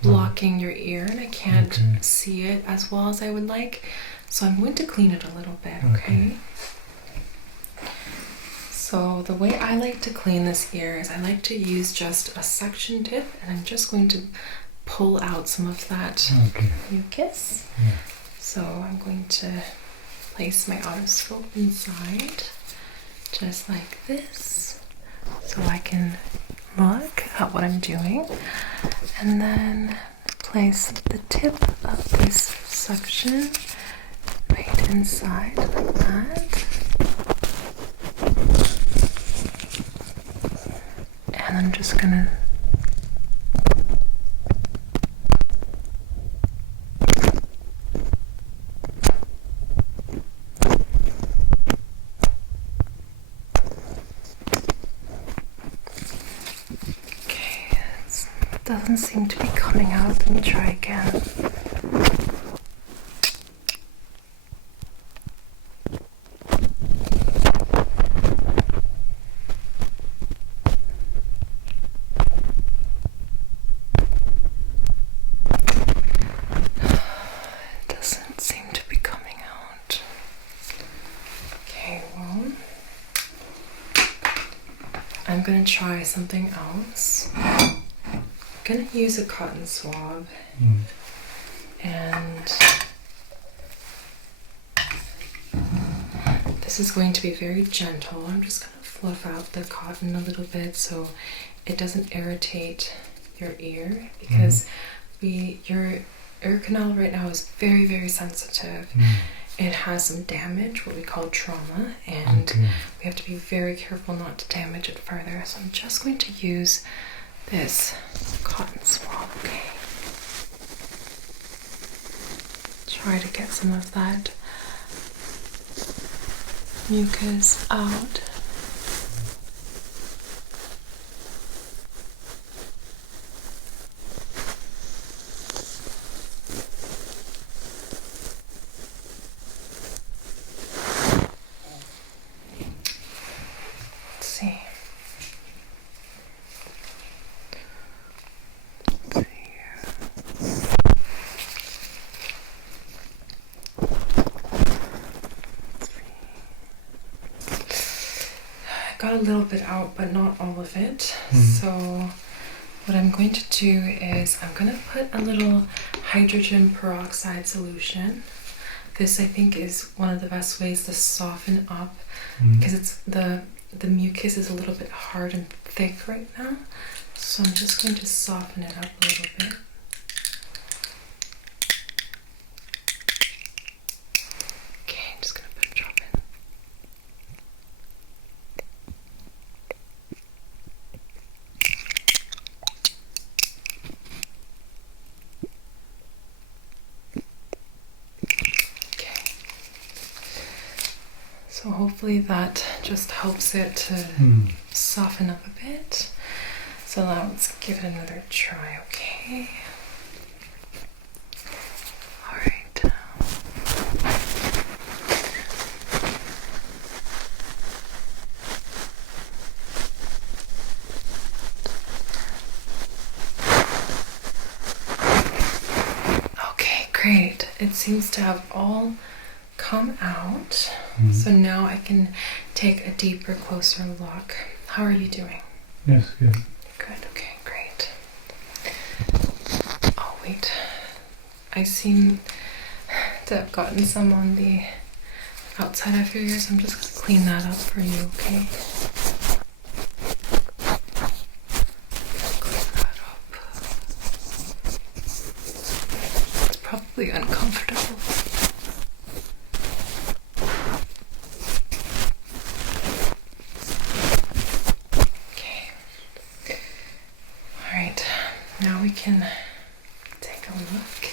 blocking your ear, and I can't see it as well as I would like. So I'm going to clean it a little bit, okay? So the way I like to clean this ear is I like to use just a suction tip, and I'm just going to pull out some of that mucus. So I'm going to place my otoscope inside, just like this. so I can look at what I'm doing, and then place the tip of this suction right inside like that. And I'm just gonna doesn't seem to be coming out. Let me try again. It doesn't seem to be coming out. Okay, well, I'm gonna try something else. I'm going to use a cotton swab, and this is going to be very gentle. I'm just going to fluff out the cotton a little bit so it doesn't irritate your ear, because your ear canal right now is very, very sensitive. It has some damage, what we call trauma, and we have to be very careful not to damage it further. So I'm just going to use this cotton swab, okay? Try to get some of that mucus out. Let's see. Got a little bit out, but not all of it. So what I'm going to do is I'm going to put a little hydrogen peroxide solution. This, I think, is one of the best ways to soften up, because it's the mucus is a little bit hard and thick right now. So I'm just going to soften it up a little bit. Okay, I'm just going to put a drop in. So hopefully that just helps it to soften up a bit. So now let's give it another try, okay? All right. Okay, great. It seems to have all come out. So now I can take a deeper, closer look. How are you doing? Yes, good. Good, okay, great. Oh, wait. I seem to have gotten some on the outside of your ears. I'm just going to clean that up for you, okay? Clean that up. It's probably uncomfortable. Now we can take a look.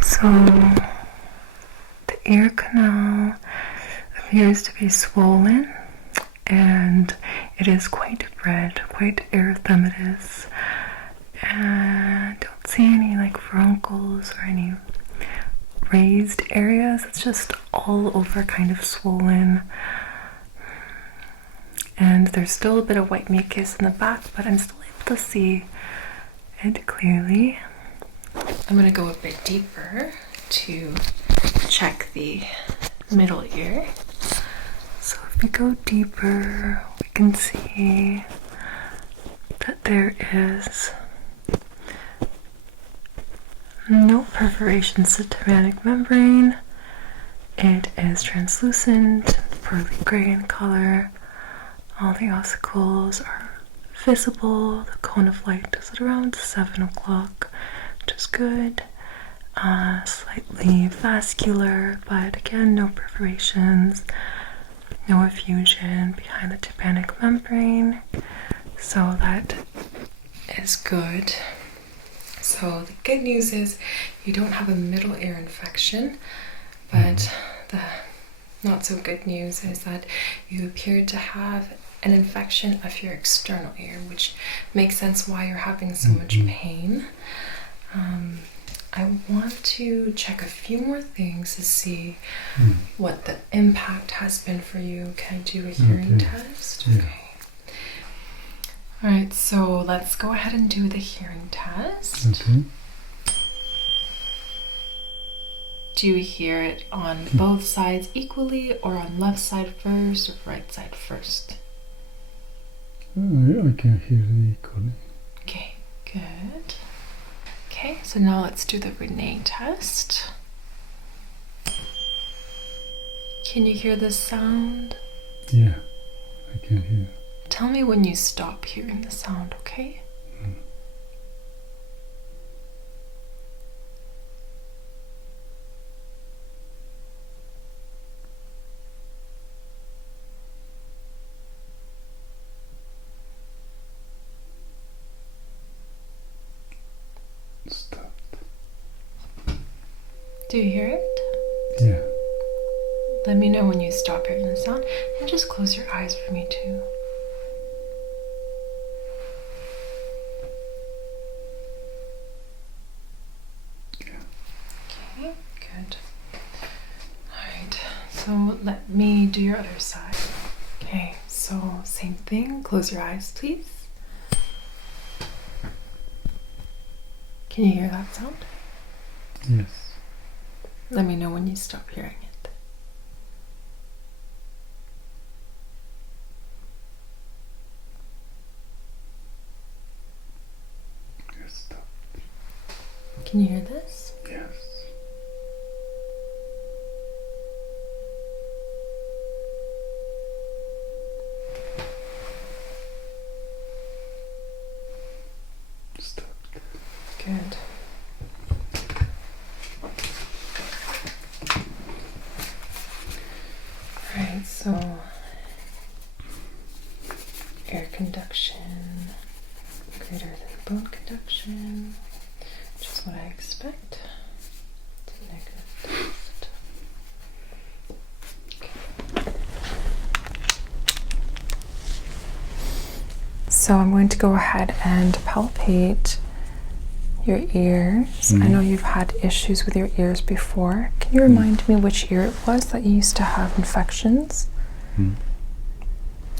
So the ear canal appears to be swollen, and it is quite red, quite erythematous. And don't see any like furuncles or any raised areas. It's just all over kind of swollen. And there's still a bit of white mucus in the back, but I'm still able to see it clearly. I'm going to go a bit deeper to check the middle ear. So if we go deeper, we can see that there is no perforations to the tympanic membrane. It is translucent, pearly gray in color. All the ossicles are visible. The cone of light is at around 7 o'clock, which is good. Slightly vascular, but again, no perforations, no effusion behind the tympanic membrane. So that is good. So the good news is you don't have a middle ear infection, but the not so good news is that you appear to have an infection of your external ear, which makes sense why you're having so much pain. I want to check a few more things to see what the impact has been for you. Can I do a hearing test? Yeah. Okay. Alright, so let's go ahead and do the hearing test. Okay. Do you hear it on both sides equally, or on left side first, or right side first? Yeah, I can hear it equally. Okay, good. Okay, so now let's do the renewal test. Can you hear the sound? Yeah, I can hear. Tell me when you stop hearing the sound, okay? Stopped. Do you hear it? Yeah. Let me know when you stop hearing the sound, and just close your eyes for me too. Okay, good. Alright, so let me do your other side. Okay, so same thing. Close your eyes, please. Can you hear that sound? Yes. Let me know when you stop hearing it. Yes. Stopped. Can you hear this? Yes. Stopped. Good. Alright, so air conduction greater than bone conduction, which is what I expect. It's a negative test. Okay. So I'm going to go ahead and palpate your ears. I know you've had issues with your ears before. Can you remind me which ear it was that you used to have infections?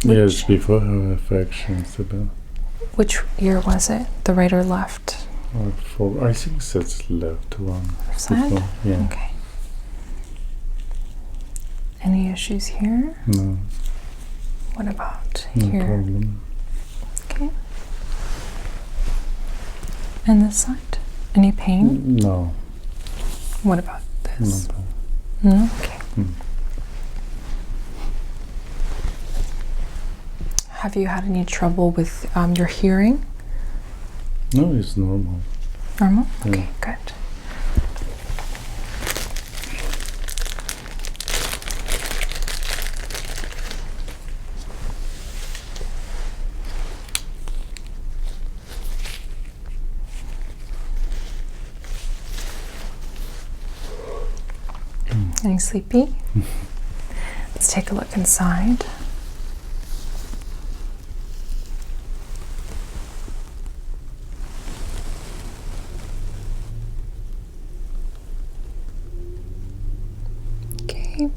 Yes, before I have infections about. Which ear was it? The right or left? I think that's left one. Side? Before, yeah. Okay. Any issues here? No. What about No here? problem. Okay. And this side? Any pain? No. What about No this? problem. No? Okay. Have you had any trouble with your hearing? No, it's normal. Normal? Yeah. Okay, good. Getting sleepy? Let's take a look inside. Okay.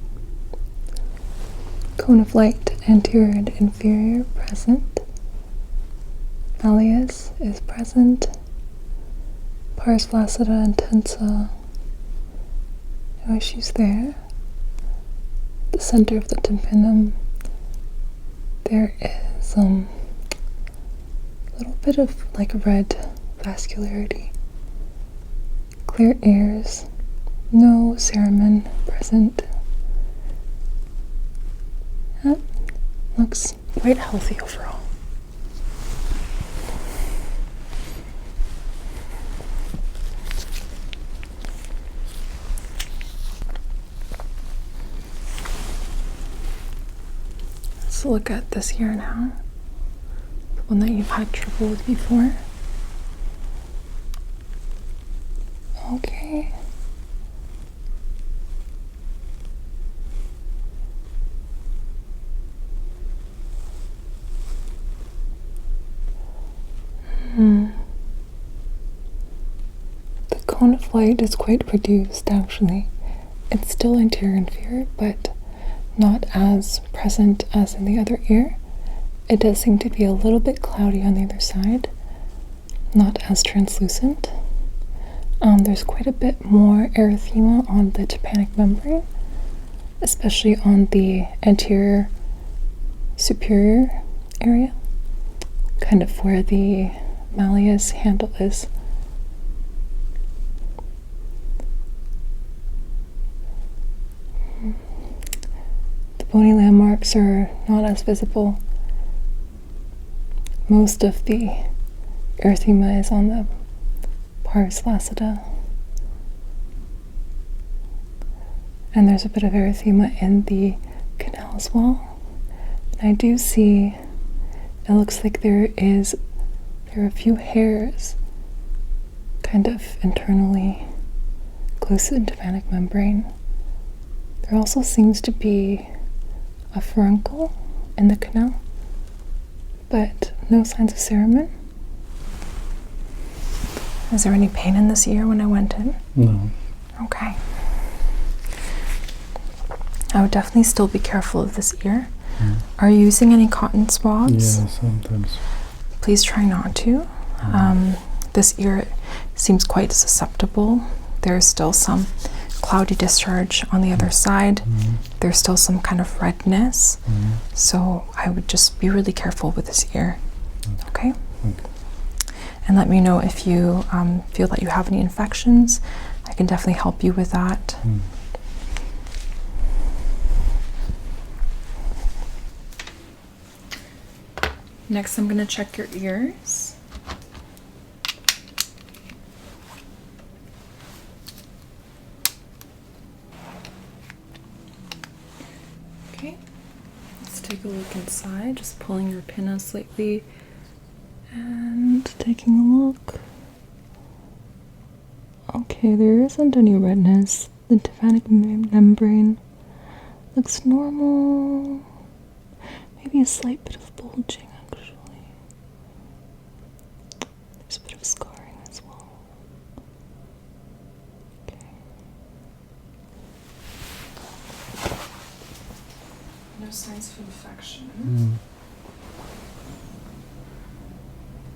Cone of light, anterior and inferior, present. Malleus is present. Pars flaccida intensa. No issues there. The center of the tympanum, there is a little bit of like red vascularity. Clear ears, no cerumen present. Yep, looks quite healthy overall. Let's look at this ear now, the one that you've had trouble with before. Okay. The cone of light is quite reduced, actually. It's still anterior inferior, but not as present as in the other ear. It does seem to be a little bit cloudy on the other side, not as translucent. There's quite a bit more erythema on the tympanic membrane, especially on the anterior superior area, kind of where the malleus handle is. The bony landmarks are not as visible. Most of the erythema is on the pars flaccida. And there's a bit of erythema in the canal as well. And I do see, it looks like there are a few hairs kind of internally close to the tympanic membrane. There also seems to be a furuncle in the canal, but no signs of cerumen. Is there any pain in this ear when I went in? No. Okay. I would definitely still be careful of this ear. Are you using any cotton swabs? Yeah, sometimes. Please try not to. This ear seems quite susceptible. There's still some cloudy discharge on the other side. There's still some kind of redness. So I would just be really careful with this ear. Okay? And let me know if you feel that you have any infections. I can definitely help you with that. Next, I'm going to check your ears. Okay, let's take a look inside, just pulling your pinna slightly and taking a look. Okay, there isn't any redness. The tympanic membrane looks normal. Maybe a slight bit of bulging, actually. There's a bit of scarring as well. Okay. No signs of infection.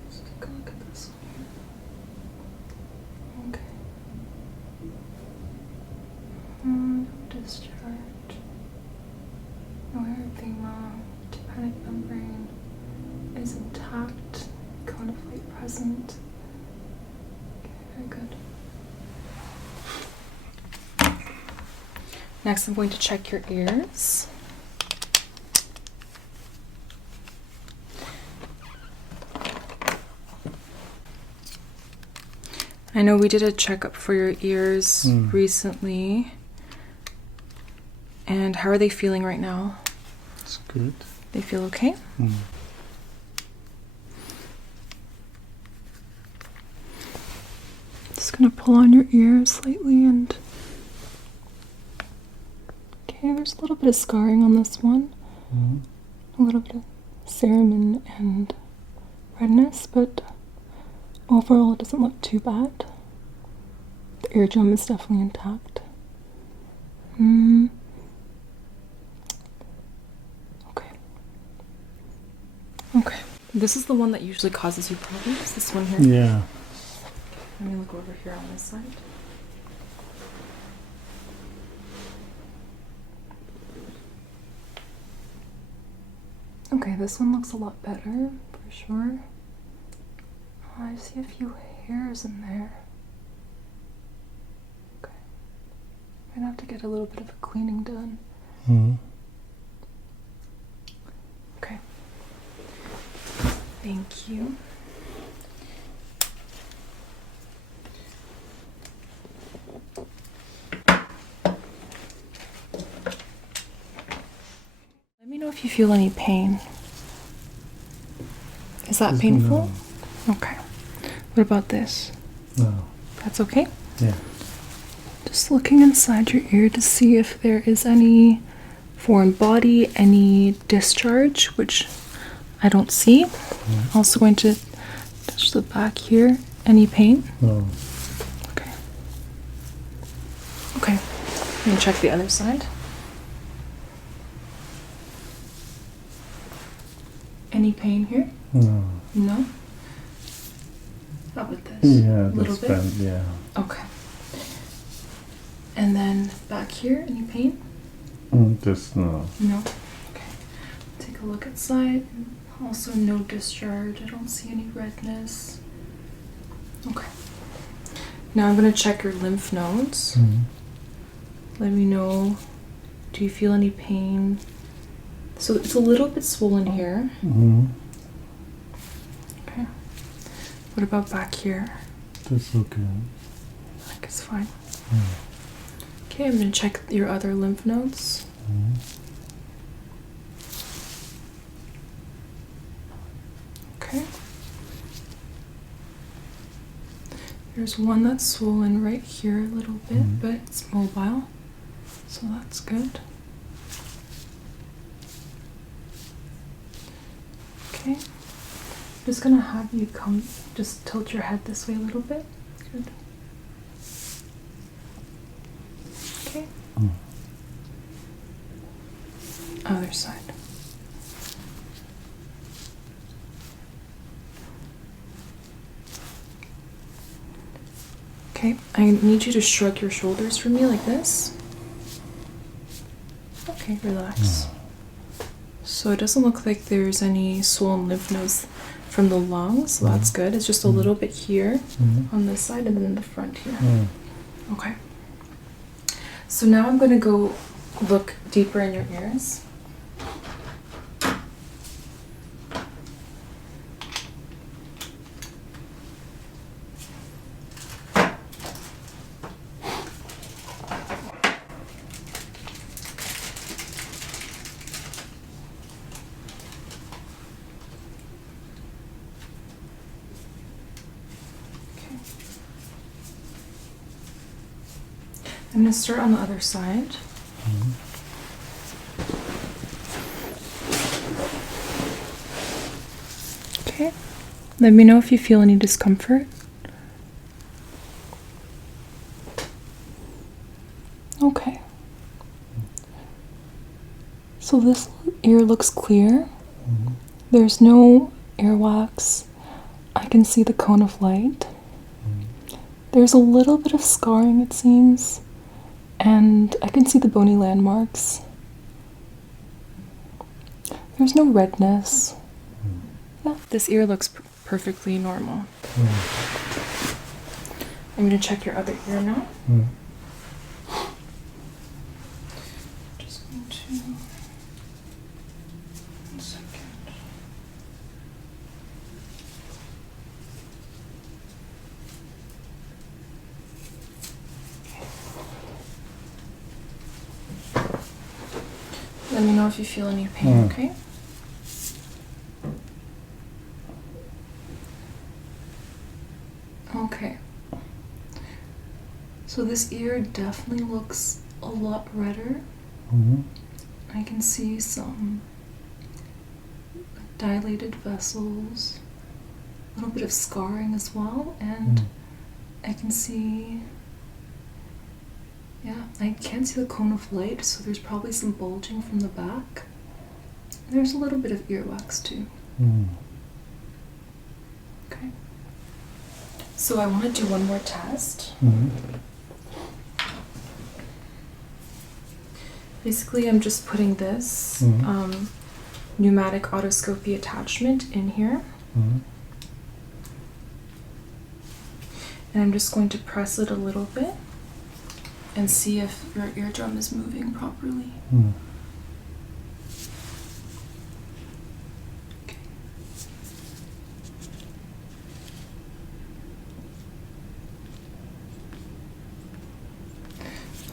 Let's take a look at this one. Okay. No discharge. No erythema. Tympanic membrane is intact. Cone of light present. Okay, very good. Next, I'm going to check your ears. I know we did a checkup for your ears recently. And how are they feeling right now? It's good. They feel okay? Just gonna pull on your ear slightly and... Okay, there's a little bit of scarring on this one. A little bit of cerumen and redness, but overall it doesn't look too bad. The eardrum is definitely intact. Okay. This is the one that usually causes you problems, this one here? Yeah. Let me look over here on this side. Okay, this one looks a lot better, for sure. I see a few hairs in there. Okay. I'm gonna have to get a little bit of a cleaning done. Okay. Thank you. Let me know if you feel any pain. Is that painful? No. Okay. What about this? No. That's okay? Yeah. Just looking inside your ear to see if there is any foreign body, any discharge, which I don't see. Also going to touch the back here. Any pain? No. Okay. Okay. Let me check the other side. Any pain here? No. No? How about this? Yeah, A little that's bit? bad. Yeah. Okay. And then back here, any pain? Just no. No? Okay. Take a look at side. Also no discharge. I don't see any redness. Okay. Now I'm going to check your lymph nodes. Let me know. Do you feel any pain? So it's a little bit swollen here. Okay. What about back here? That's okay. I think it's fine. Okay, I'm going to check your other lymph nodes. Okay. There's one that's swollen right here a little bit, but it's mobile. So that's good. Okay. I'm just going to have you just tilt your head this way a little bit. Good. Okay. Other side. Okay, I need you to shrug your shoulders for me like this. Okay, relax. So it doesn't look like there's any swollen lymph nodes from the lungs, so that's good. It's just a little bit here on this side and then in the front here. Okay. So now I'm going to go look deeper in your ears. I'm going to start on the other side. Okay. Let me know if you feel any discomfort. Okay. So this ear looks clear. There's no earwax. I can see the cone of light. There's a little bit of scarring, it seems. And I can see the bony landmarks. There's no redness. Yeah, this ear looks perfectly normal. I'm going to check your other ear now. Just going to... 1 second. Let me know if you feel any pain, okay? Okay. So this ear definitely looks a lot redder. I can see some dilated vessels, a little bit of scarring as well, and I can see... Yeah, I can't see the cone of light, so there's probably some bulging from the back. There's a little bit of earwax too. Okay. So I want to do one more test. Basically, I'm just putting this pneumatic otoscopy attachment in here. Mm-hmm. And I'm just going to press it a little bit and see if your eardrum is moving properly. Mm.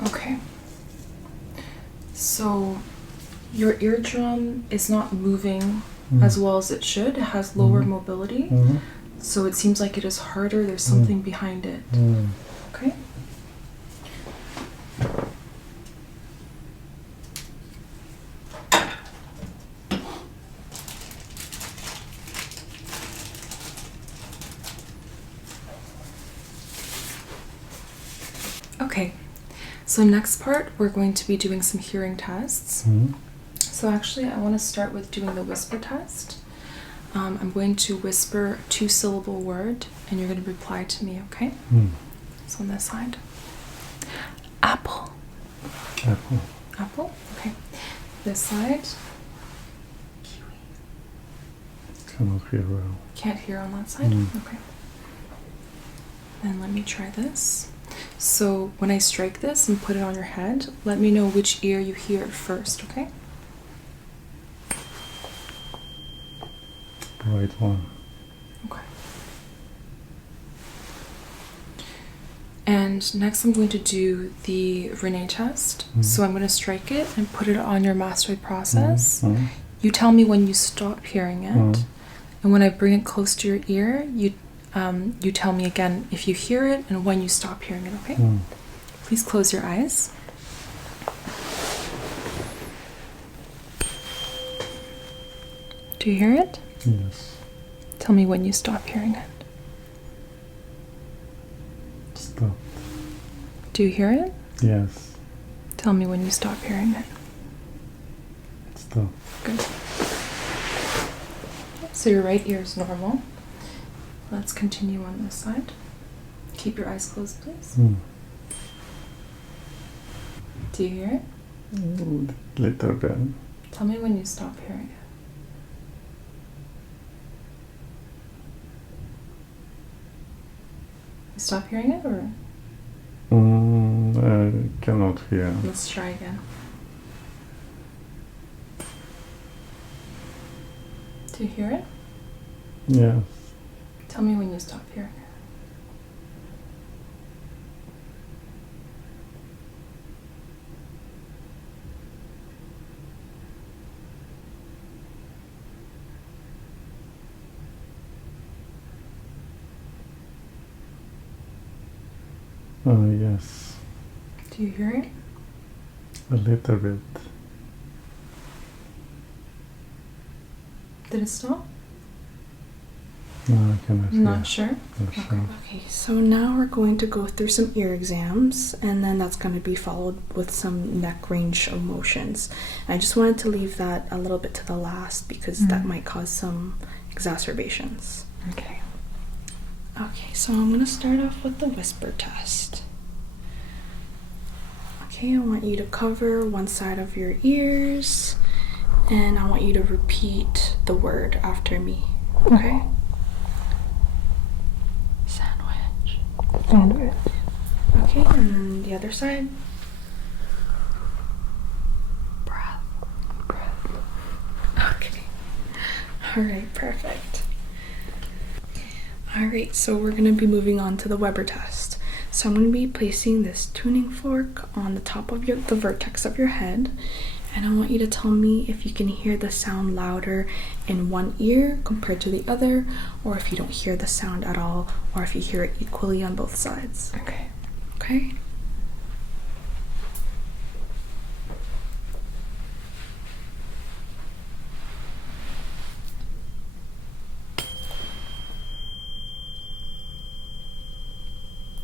Okay. So your eardrum is not moving as well as it should. It has lower mobility. Mm-hmm. So it seems like it is harder. There's something behind it. Mm. Okay. Okay. So next part, we're going to be doing some hearing tests. Mm. So actually, I want to start with doing the whisper test. I'm going to whisper a 2-syllable word, and you're going to reply to me, okay? Mm. So on this side. Apple. Apple. Apple? Okay. This side. Kiwi. Cannot hear well. Can't hear on that side? Mm. Okay. Then let me try this. So when I strike this and put it on your head, let me know which ear you hear first, okay? Right one. Okay. And next I'm going to do the Renee test. So I'm going to strike it and put it on your mastoid process. You tell me when you stop hearing it. And when I bring it close to your ear, you tell me again if you hear it and when you stop hearing it, okay? Please close your eyes. Do you hear it? Yes. Tell me when you stop hearing it. Stop. Do you hear it? Yes. Tell me when you stop hearing it. Stop. Good. So your right ear is normal. Let's continue on this side. Keep your eyes closed, please. Do you hear it? Little bit. Tell me when you stop hearing it. You stop hearing it, or? I cannot hear. Let's try again. Do you hear it? Yes. Tell me when you stop hearing it. Yes. Do you hear it? A little bit. Did it stop? No, I cannot hear. Not sure. Not sure. Okay, so now we're going to go through some ear exams, and then that's going to be followed with some neck range of motions. I just wanted to leave that a little bit to the last because that might cause some exacerbations. Okay. Okay, so I'm going to start off with the whisper test. Okay, I want you to cover one side of your ears, and I want you to repeat the word after me. Okay? Sandwich. Sandwich. Okay, and then the other side. Breath. Okay. Alright, perfect. Alright, so we're going to be moving on to the Weber test. So I'm going to be placing this tuning fork on the top of the vertex of your head, and I want you to tell me if you can hear the sound louder in one ear compared to the other, or if you don't hear the sound at all, or if you hear it equally on both sides. Okay. Okay?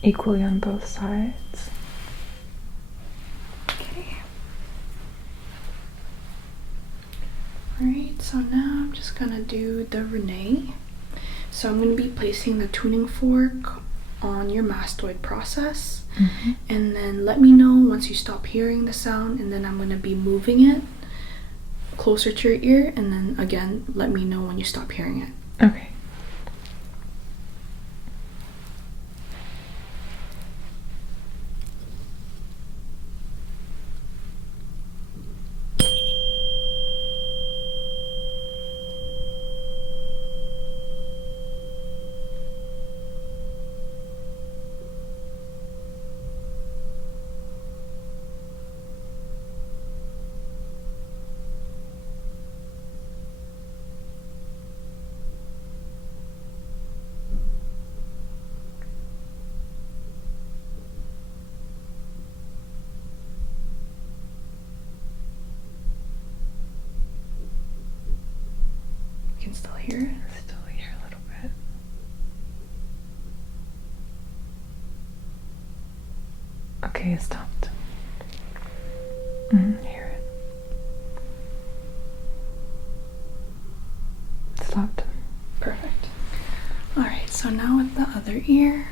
Equally on both sides. Okay. Alright, so now I'm just gonna do the Renee. So I'm gonna be placing the tuning fork on your mastoid process, and then let me know once you stop hearing the sound, and then I'm gonna be moving it closer to your ear, and then again, let me know when you stop hearing it. Okay. You can still hear it? Still hear a little bit. Okay, it stopped. Hear it. It stopped. Perfect. Alright, so now with the other ear.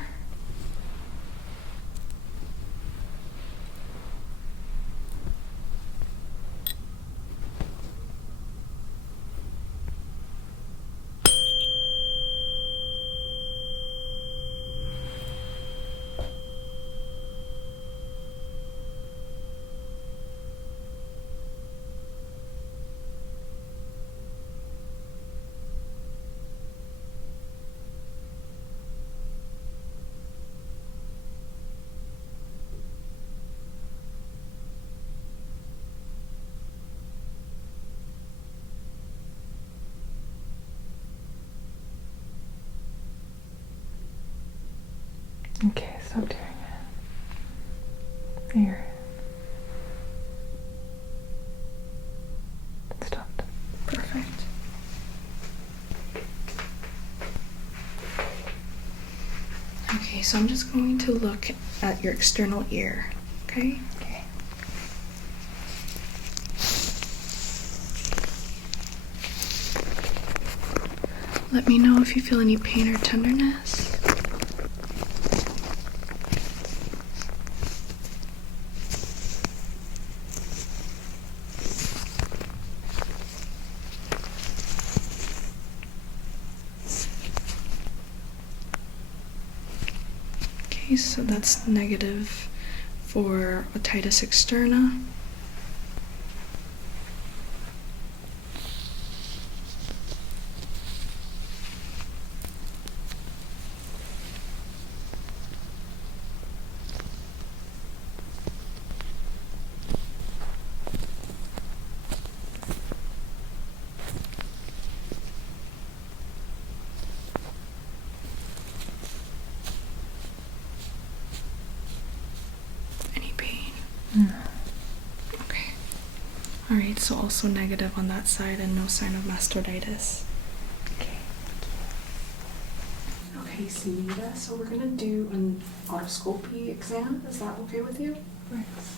Okay, stop doing it. Here. It stopped. Perfect. Okay, so I'm just going to look at your external ear, okay? Okay. Let me know if you feel any pain or tenderness. Okay, so that's negative for otitis externa. Any pain? No. Okay. Alright, so also negative on that side and no sign of mastoiditis. Okay. Okay, Semide, so we're gonna do an otoscopy exam. Is that okay with you? Works.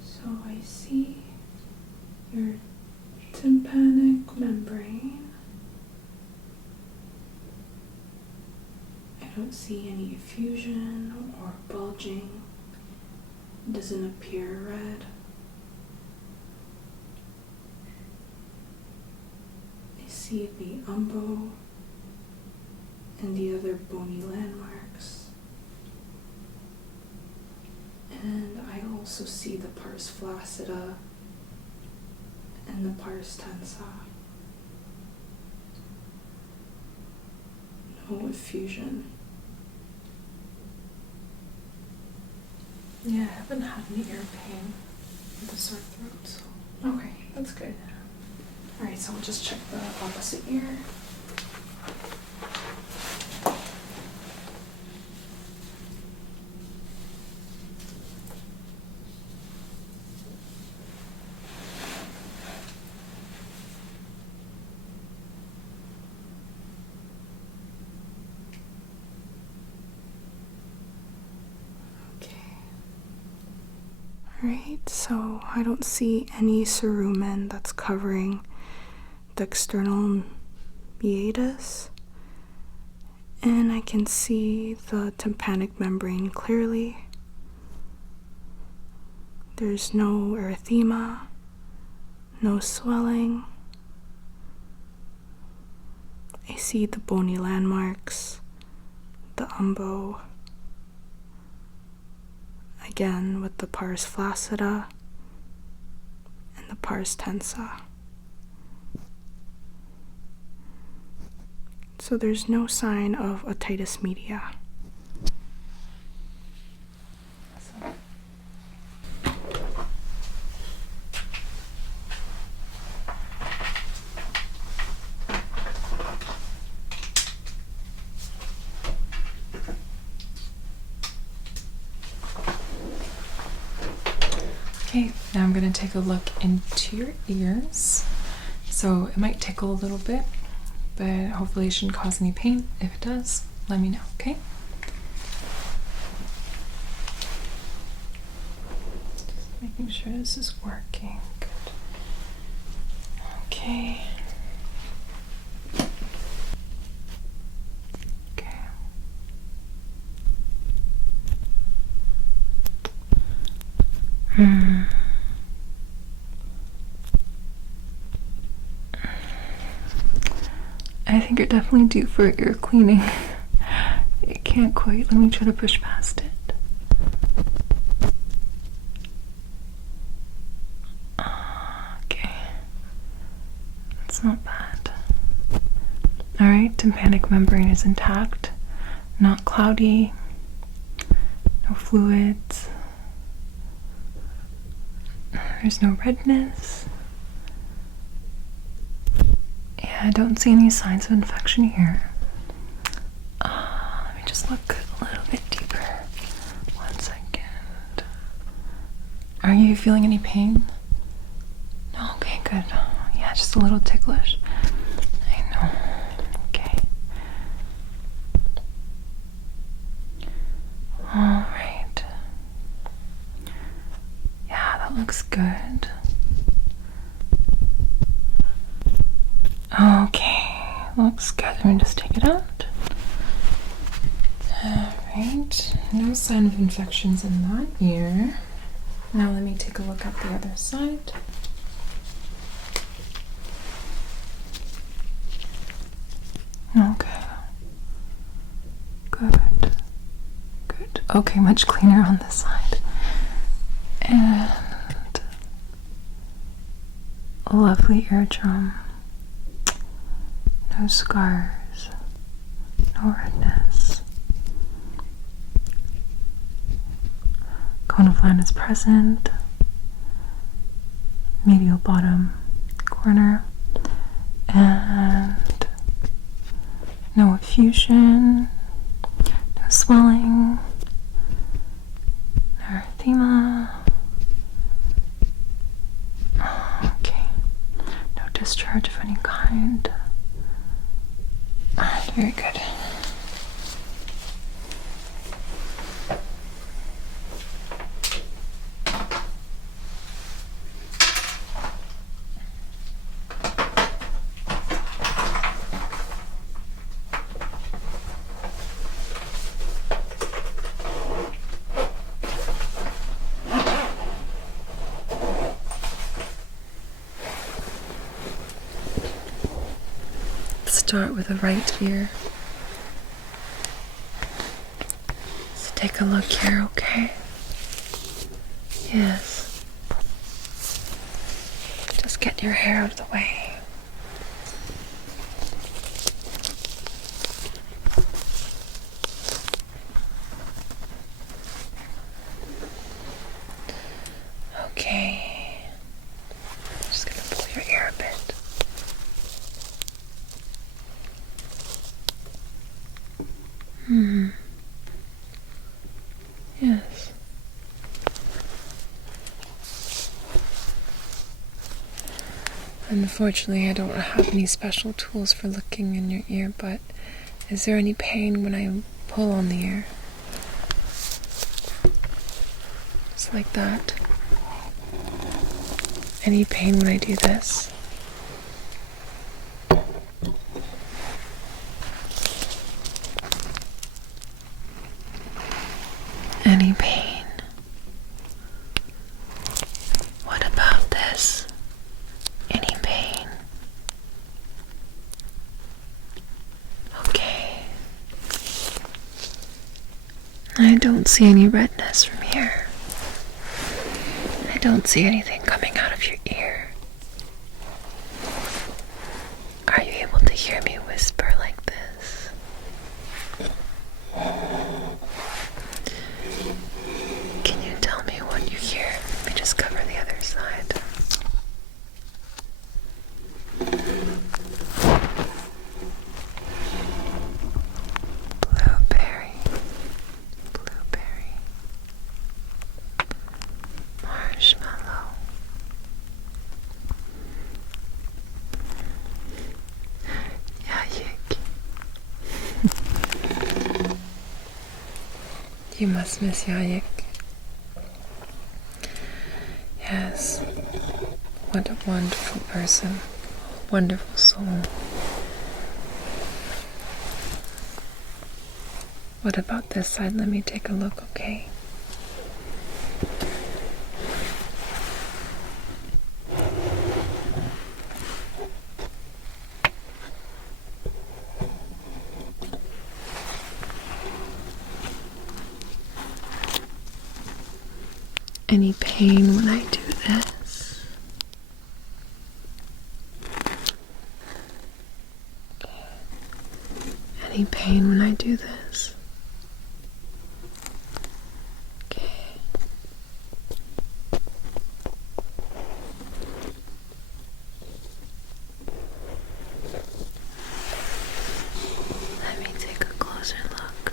So I see your tympanic membrane. I don't see any effusion or bulging. It doesn't appear red. I see the umbo and the other bony landmarks. And I also see the pars flaccida and the pars tensa. No effusion. Yeah, I haven't had any ear pain with a sore throat, so. Okay, that's good. Alright, so we'll just check the opposite ear. Alright, so I don't see any cerumen that's covering the external meatus, and I can see the tympanic membrane clearly. There's no erythema, no swelling. I see the bony landmarks, the umbo, again with the pars flaccida and the pars tensa. So there's no sign of otitis media. Okay, now I'm going to take a look into your ears. So it might tickle a little bit, but hopefully it shouldn't cause any pain. If it does, let me know, okay? Just making sure this is working. Good. Okay. Okay. I think you're definitely due for ear cleaning. It can't quite. Let me try to push past it. Okay. That's not bad. Alright, tympanic membrane is intact. Not cloudy. No fluids. There's no redness. Yeah, I don't see any signs of infection here. Let me just look a little bit deeper. 1 second. Are you feeling any pain? No, okay, good. Yeah, just a little ticklish. I know. Okay. Alright. Yeah, that looks good. Okay, looks good. Let me just take it out. Alright, no sign of infections in that ear. Now let me take a look at the other side. Okay. Good. Good. Okay, much cleaner on this side. And a lovely eardrum. No scars, no redness. Cone of line is present. Medial bottom corner. And no effusion, no swelling, no erythema. Okay, no discharge of any kind. Very good. Start with the right ear. Let's take a look here, okay? Yes. Just get your hair out of the way. Okay. Just gonna pull your ear a bit. Yes. Unfortunately, I don't have any special tools for looking in your ear, but is there any pain when I pull on the ear? Just like that. Any pain when I do this? Any pain? What about this? Any pain? Okay. I don't see any redness from here. I don't see anything coming out of your ear. Are you able to hear me whisper like this? Can you tell me what you hear? Let me just cover the other side. Blueberry. Blueberry. Marshmallow. Yayik. You must miss Yayik. Yes. What a wonderful person. Wonderful soul. What about this side? Let me take a look, okay? Any pain when I do this? Any pain when I do this? Okay. Let me take a closer look.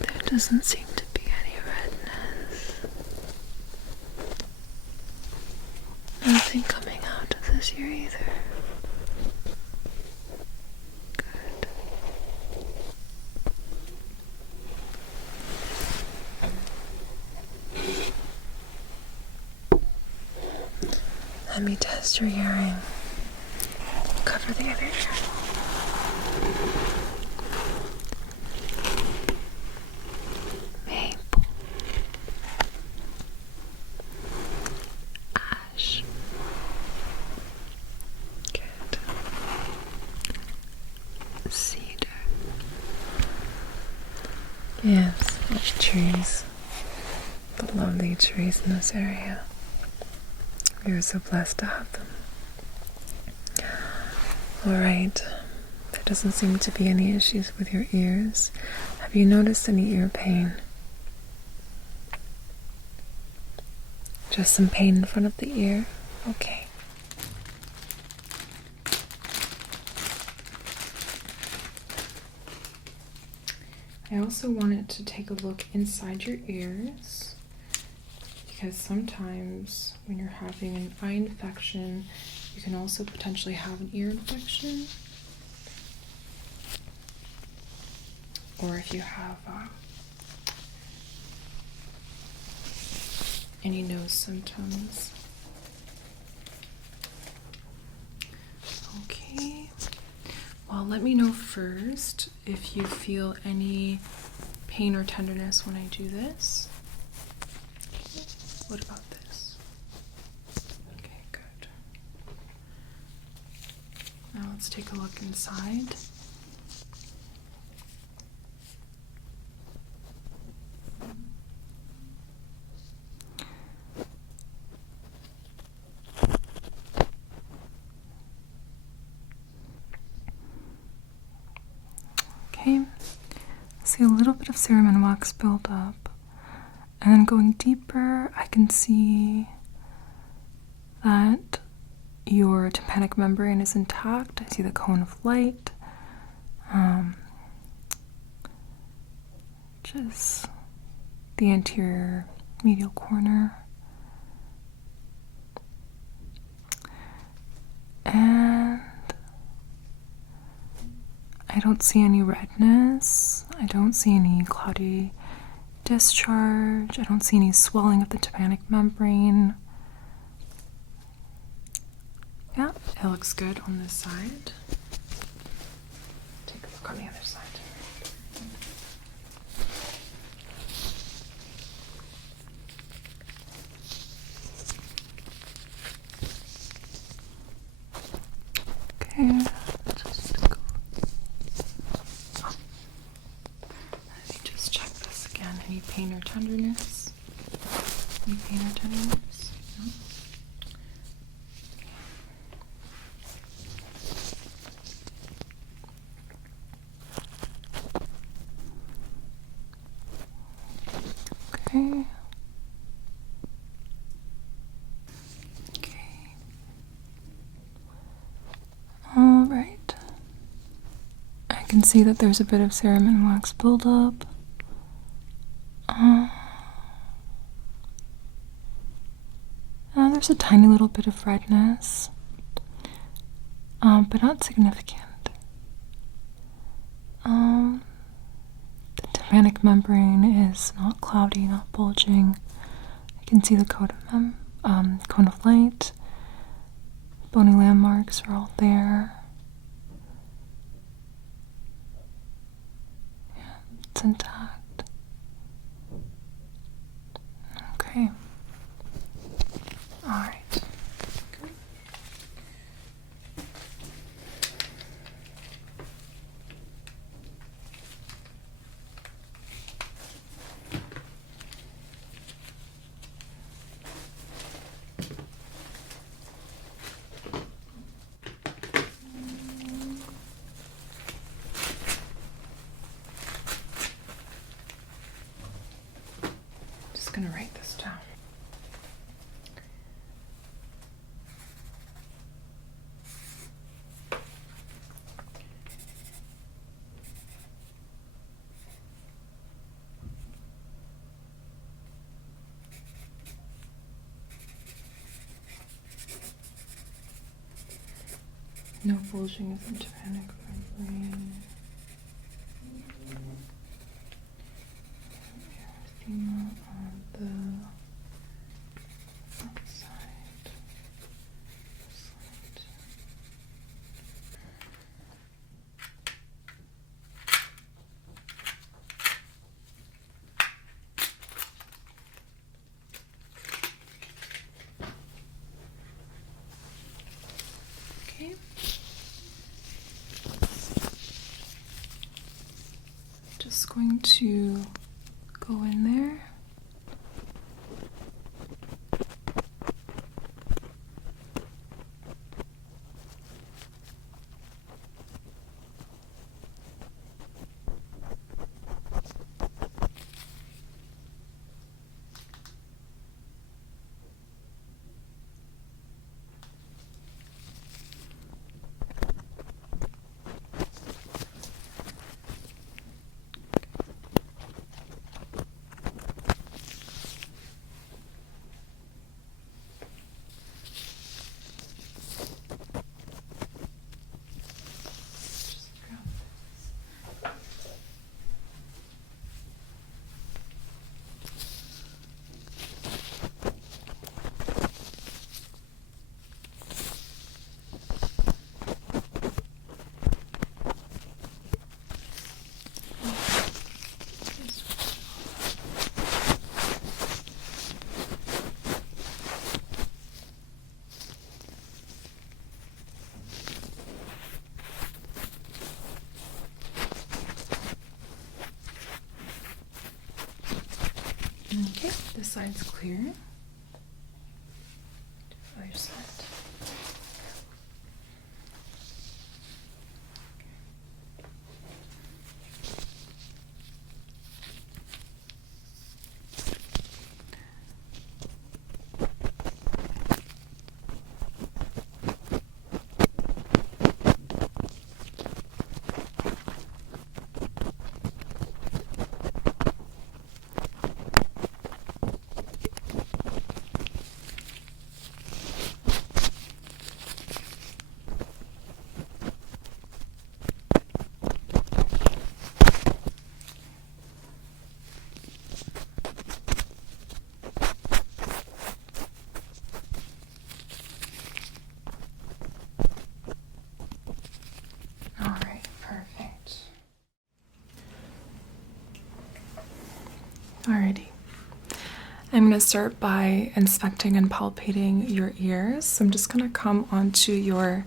There doesn't seem to be any redness. Nothing coming out of this ear either. Good. Let me test your hearing. Cover the other ear. Maple. Ash. Good. Cedar. Yes, all trees. The lovely trees in this area. We are so blessed to have them. Alright. There doesn't seem to be any issues with your ears. Have you noticed any ear pain? Just some pain in front of the ear? Okay. I also wanted to take a look inside your ears, because sometimes when you're having an eye infection, you can also potentially have an ear infection. Or if you have any nose symptoms. Okay. Well, let me know first if you feel any pain or tenderness when I do this. Okay. What about this? Okay, good. Now let's take a look inside. see a little bit of cerumen wax build up. And then going deeper, I can see that your tympanic membrane is intact. I see the cone of light, which is the anterior medial corner. And I don't see any redness. I don't see any cloudy discharge. I don't see any swelling of the tympanic membrane. Yeah, it looks good on this side. Take a look on the other side. Okay, just go. Oh. Let me just check this again. Any pain or tenderness? Any pain or tenderness? No? Okay. All right. I can see that there's a bit of cerumen wax buildup. There's a tiny little bit of redness, but not significant. The tympanic membrane is not cloudy, not bulging. I can see the cone of light. Bony landmarks are all there. Yeah, it's intact. Okay. All right. Just gonna write this down. No bulging of the tympanic membrane. Erythema on the outside. Okay. Just going to go in there. Okay, this side's clear. Other side. Alrighty. I'm going to start by inspecting and palpating your ears. So I'm just going to come onto your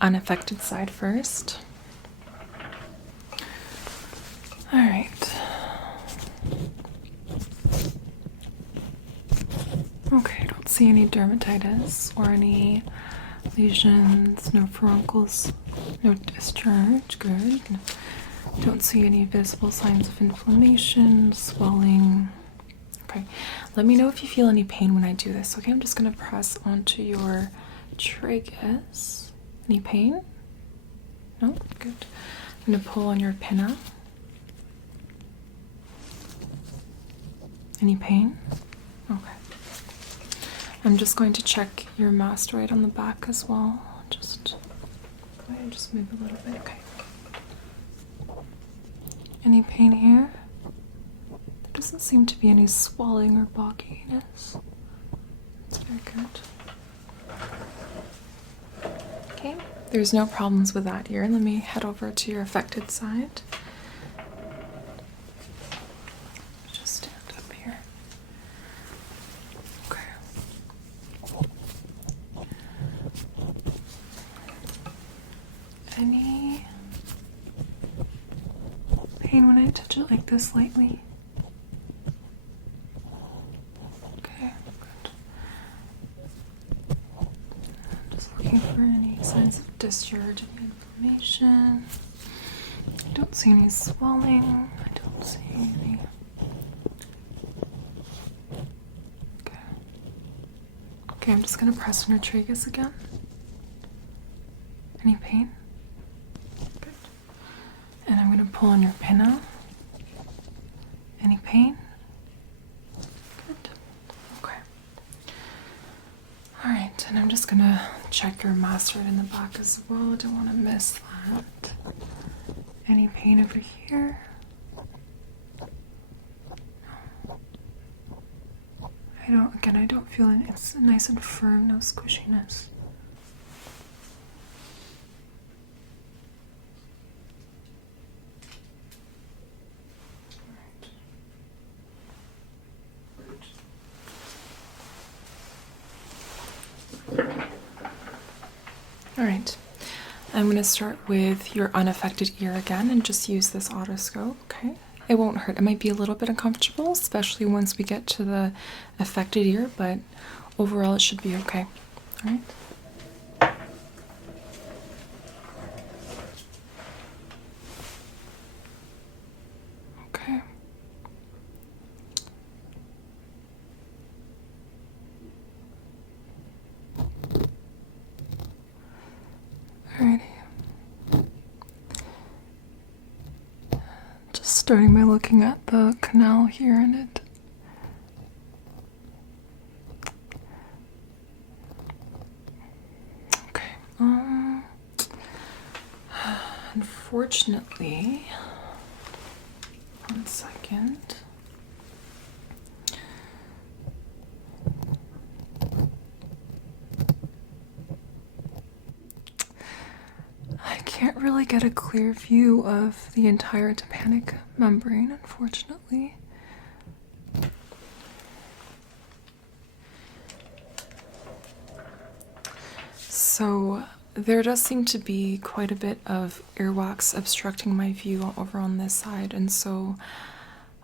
unaffected side first. Alright. Okay, I don't see any dermatitis or any lesions, no furuncles, no discharge. Good. Don't see any visible signs of inflammation, swelling. Okay, let me know if you feel any pain when I do this. Okay, I'm just going to press onto your tragus. Any pain? No? Good. I'm going to pull on your pinna. Any pain? Okay. I'm just going to check your mastoid on the back as well. Just move a little bit. Okay. Any pain here? There doesn't seem to be any swelling or bogginess. That's very good. Okay, there's no problems with that ear. Let me head over to your affected side. Just stand up here. Okay. Any pain when I touch it like this lightly? Okay, good. I'm just looking for any signs of discharge, any inflammation. I don't see any swelling. I don't see any. Okay. Okay, I'm just gonna press on your tragus again. Any pain? Good. And I'm gonna pull on your pinna. Any pain? Good. Okay. Alright, and I'm just gonna check your mastoid in the back as well. I don't want to miss that. Any pain over here? I don't feel it. It's nice and firm, no squishiness. Alright, I'm going to start with your unaffected ear again and just use this otoscope, okay? It won't hurt. It might be a little bit uncomfortable, especially once we get to the affected ear, but overall it should be okay. Alright? Okay. Alrighty. Just starting by looking at the canal here and it. Okay. Unfortunately, 1 second. I can't really get a clear view of the entire tympanic membrane, unfortunately. So there does seem to be quite a bit of earwax obstructing my view over on this side, and so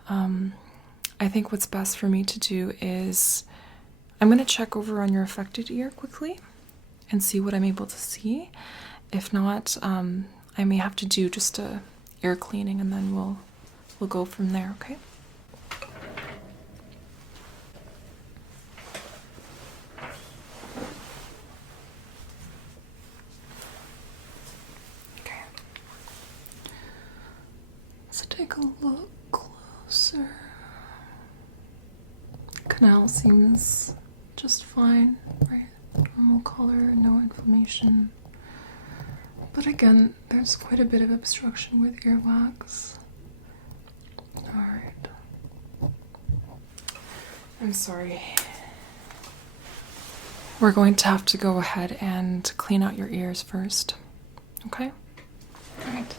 I think what's best for me to do is I'm going to check over on your affected ear quickly and see what I'm able to see. If not, I may have to do just a ear cleaning and then we'll go from there, okay? Okay. Let's take a look closer. Canal seems just fine, right? Normal color, no inflammation. But again, there's quite a bit of obstruction with earwax. Alright. I'm sorry. We're going to have to go ahead and clean out your ears first. Okay? Alright.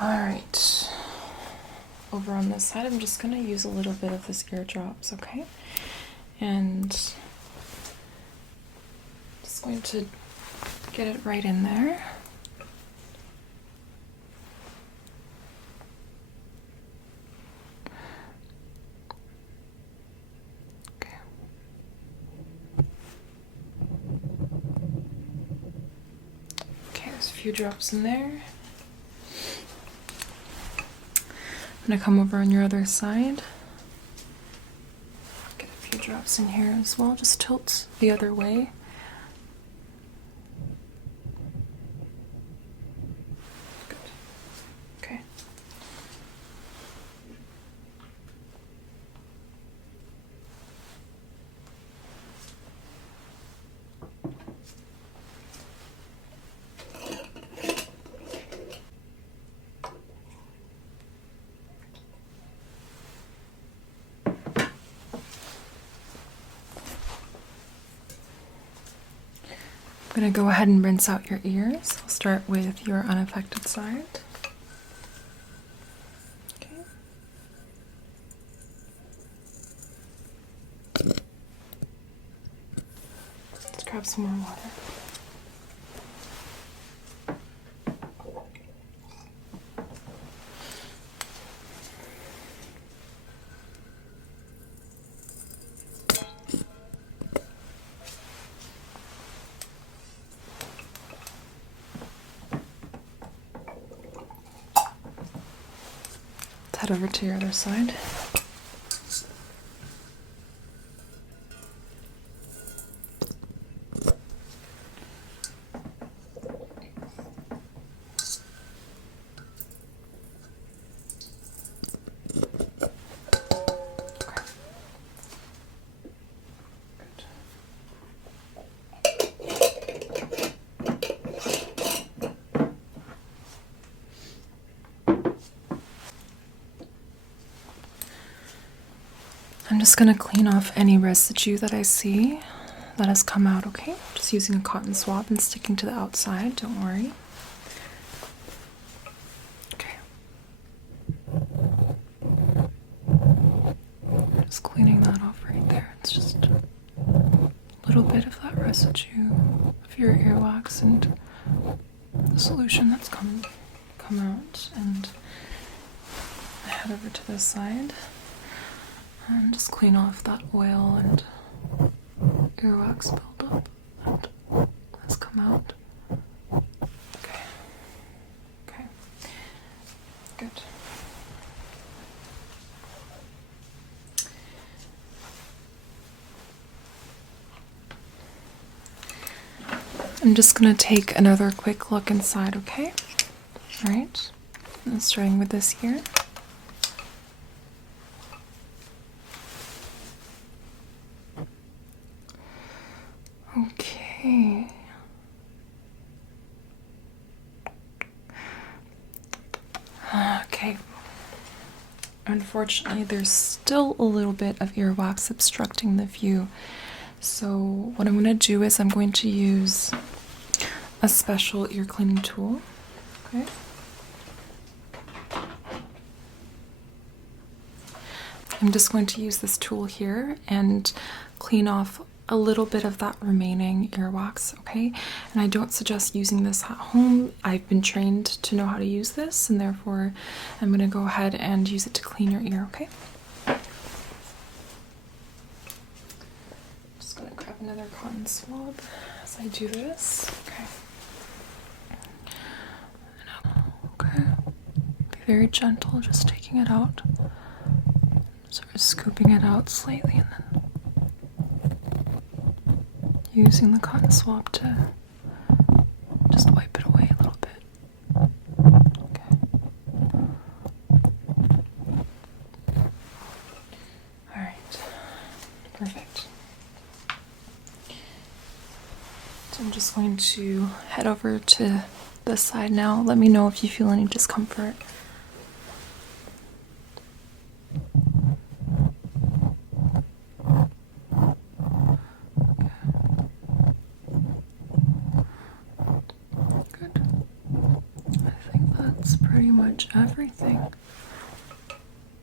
Alright. Over on this side, I'm just going to use a little bit of this ear drops, okay? And just going to get it right in there. Okay. Okay, there's a few drops in there. I'm going to come over on your other side. Get a few drops in here as well. Just tilt the other way. Good. Okay. I'm going to go ahead and rinse out your ears. I'll start with your unaffected side. Okay. Let's grab some more water. Head over to your other side. I'm just going to clean off any residue that I see that has come out, okay? Just using a cotton swab and sticking to the outside, don't worry. Okay. Just cleaning that off right there. It's just a little bit of that residue of your earwax and the solution that's come out. And I head over to this side. And just clean off that oil and earwax buildup that has come out. Okay. Okay. Good. I'm just going to take another quick look inside, okay? All right. And starting with this here. Okay. Okay. Unfortunately, there's still a little bit of earwax obstructing the view. So what I'm going to do is I'm going to use a special ear cleaning tool. Okay. I'm just going to use this tool here and clean off a little bit of that remaining earwax, okay? And I don't suggest using this at home. I've been trained to know how to use this, and therefore I'm going to go ahead and use it to clean your ear, okay? Just going to grab another cotton swab as I do this. Okay. Okay. Be very gentle, just taking it out. Sort of scooping it out slightly and then using the cotton swab to just wipe it away a little bit. Okay. Alright. Perfect. So I'm just going to head over to this side now. Let me know if you feel any discomfort. much everything.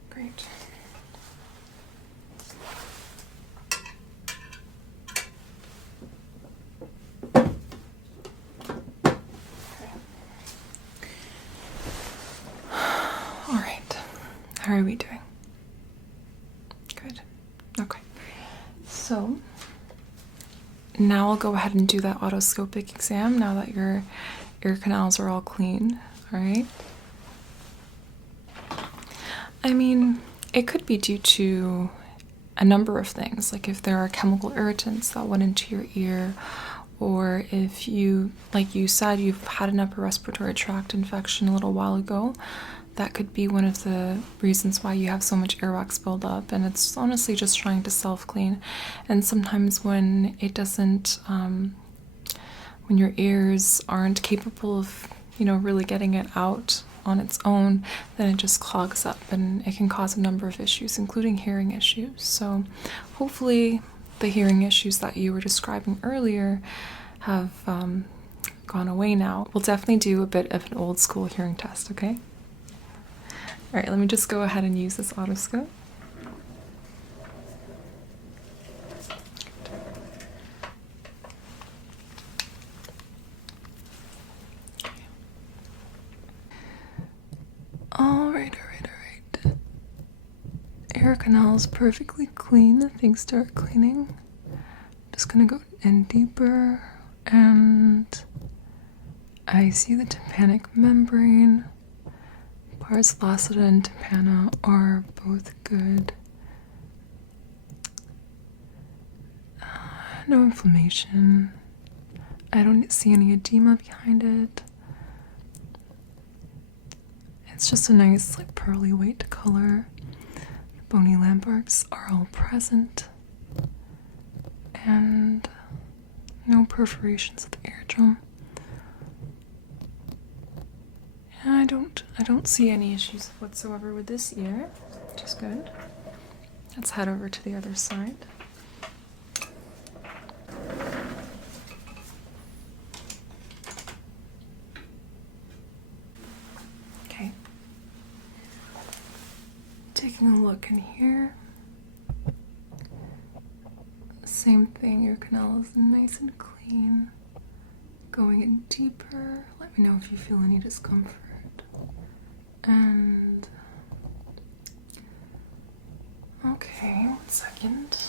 Great. All right. How are we doing? Good. Okay. So now I'll go ahead and do that otoscopic exam now that your ear canals are all clean. All right. I mean, it could be due to a number of things, like if there are chemical irritants that went into your ear, or if you, like you said, you've had an upper respiratory tract infection a little while ago. That could be one of the reasons why you have so much earwax buildup, and it's honestly just trying to self-clean. And sometimes when it doesn't, when your ears aren't capable of, really getting it out on its own, then it just clogs up, and it can cause a number of issues, including hearing issues. So hopefully the hearing issues that you were describing earlier have gone away now. We'll definitely do a bit of an old school hearing test, okay? All right, let me just go ahead and use this otoscope. All right. Ear canal's perfectly clean thanks to our cleaning. Just gonna go in deeper, and I see the tympanic membrane. Pars flaccida and tympana are both good. No inflammation. I don't see any edema behind it. It's just a nice, like, pearly white color. The bony landmarks are all present. And no perforations of the eardrum. I don't see any issues whatsoever with this ear, which is good. Let's head over to the other side. Okay. Taking a look in here. Same thing, your canal is nice and clean. Going in deeper. Let me know if you feel any discomfort. And okay, 1 second.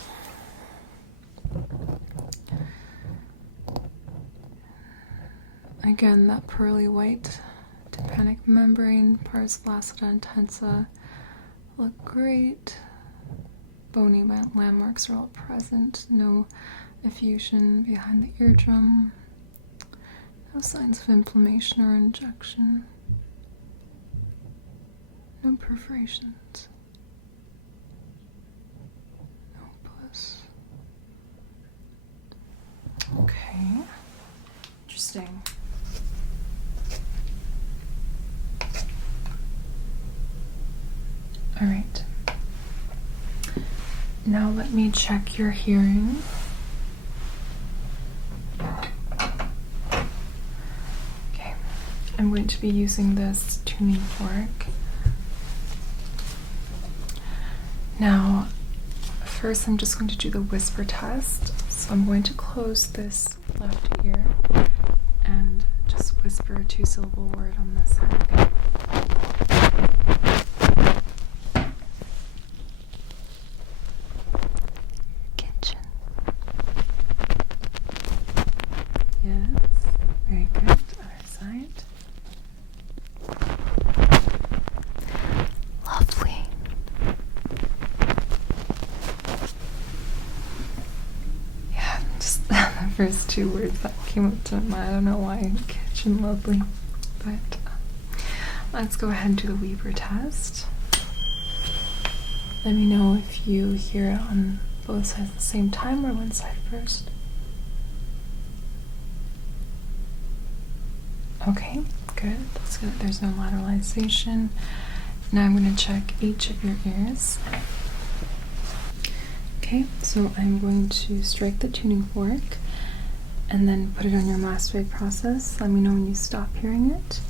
Again, that pearly white tympanic membrane, pars flaccida intensa, look great. Bony landmarks are all present. No effusion behind the eardrum. No signs of inflammation or injection. No perforations. No pus. Okay. Interesting. All right. Now let me check your hearing. Okay. I'm going to be using this tuning fork. Now, first I'm just going to do the whisper test. So I'm going to close this left ear and just whisper a 2-syllable word on this side. Kitchen. Yes, very good. Other side. Lovely. First 2 words that came up to my mind. I don't know why. Kitchen, lovely. But let's go ahead and do the Weber test. Let me know if you hear it on both sides at the same time or one side first. Okay, good. That's good. There's no lateralization. Now I'm going to check each of your ears. Okay, so I'm going to strike the tuning fork and then put it on your mastoid process. Let me know when you stop hearing it.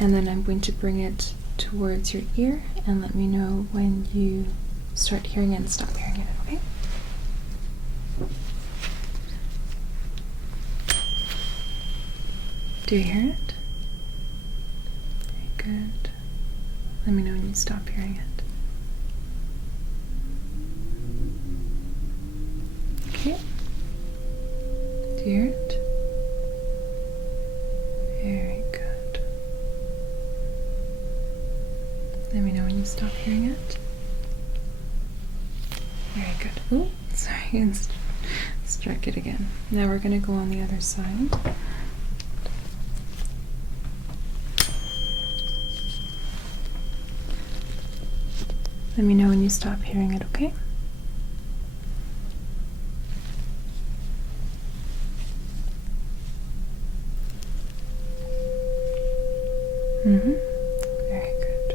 and then I'm going to bring it towards your ear and let me know when you start hearing it and stop hearing it, okay? Do you hear it? Very good. Let me know when you stop hearing it. Okay. Do you hear it? Very good. Let me know when you stop hearing it. Very good. Oh, sorry, struck it again. Now we're going to go on the other side. Let me know when you stop hearing it, okay? Very good.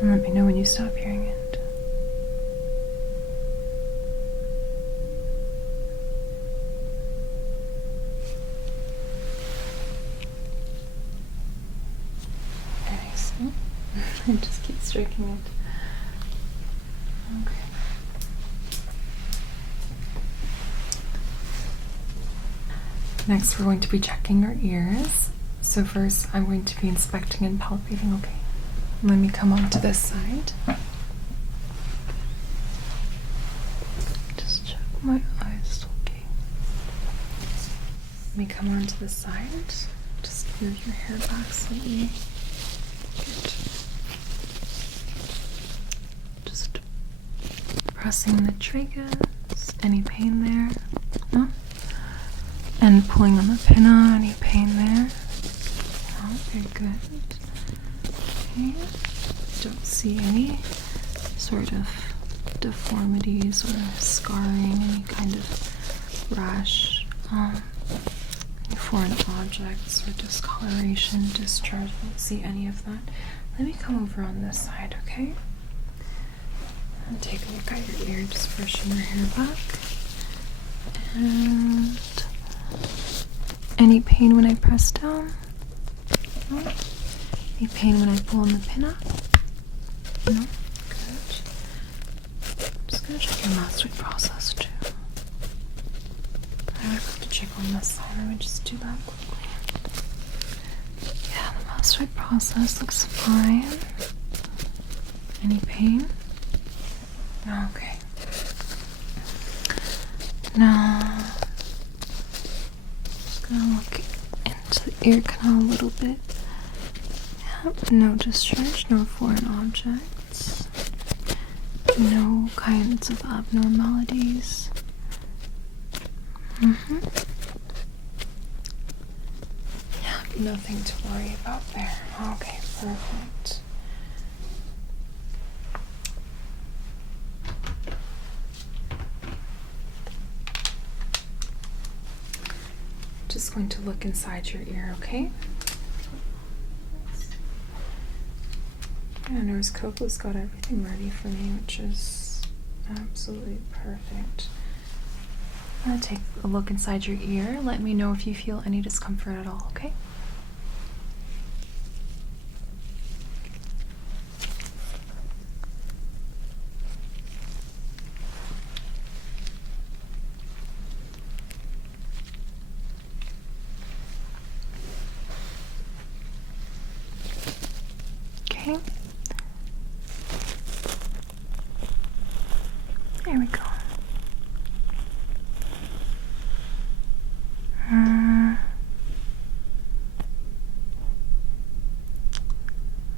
And let me know when you stop hearing it. Very nice. I just keep striking it. Okay. Next, we're going to be checking your ears. So first, I'm going to be inspecting and palpating, okay? Let me come on to this side. Just check my eyes, okay? Let me come on to this side. Just move your hair back slightly. Good. Just pressing the tragus. Any pain there? No? And pulling on the pinna. Any pain there? No? Very good. Okay. Don't see any sort of deformities or scarring, any kind of rash, any foreign objects or discoloration, discharge. Don't see any of that. Let me come over on this side, okay? And take a look at your ear, just brushing your hair back. And any pain when I press down? No? Any pain when I pull on the pin up? No? Good. I'm just going to check your mastoid process too. I would have to check on this side. Let me just do that quickly. Yeah, the mastoid process looks fine. Any pain? Okay. Now, just gonna look into the ear canal a little bit. Yep, no discharge, no foreign objects, no kinds of abnormalities. Yeah, nothing to worry about there. Okay, perfect. Just going to look inside your ear, okay? Yeah, Nurse Coco's got everything ready for me, which is absolutely perfect. I'm gonna take a look inside your ear. Let me know if you feel any discomfort at all, okay? Okay. There we go.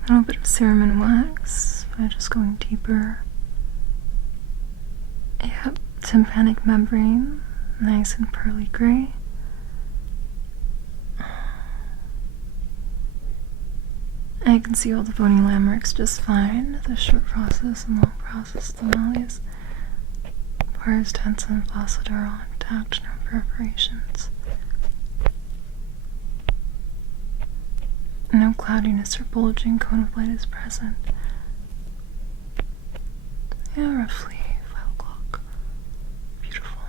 A little bit of serum and wax by just going deeper. Yep, tympanic membrane, nice and pearly gray. I can see all the bony landmarks just fine. The short process and long process, the malleus, pars tensa and flaccida are all intact, no perforations. No cloudiness or bulging cone of light is present. Yeah, roughly 5 o'clock. Beautiful.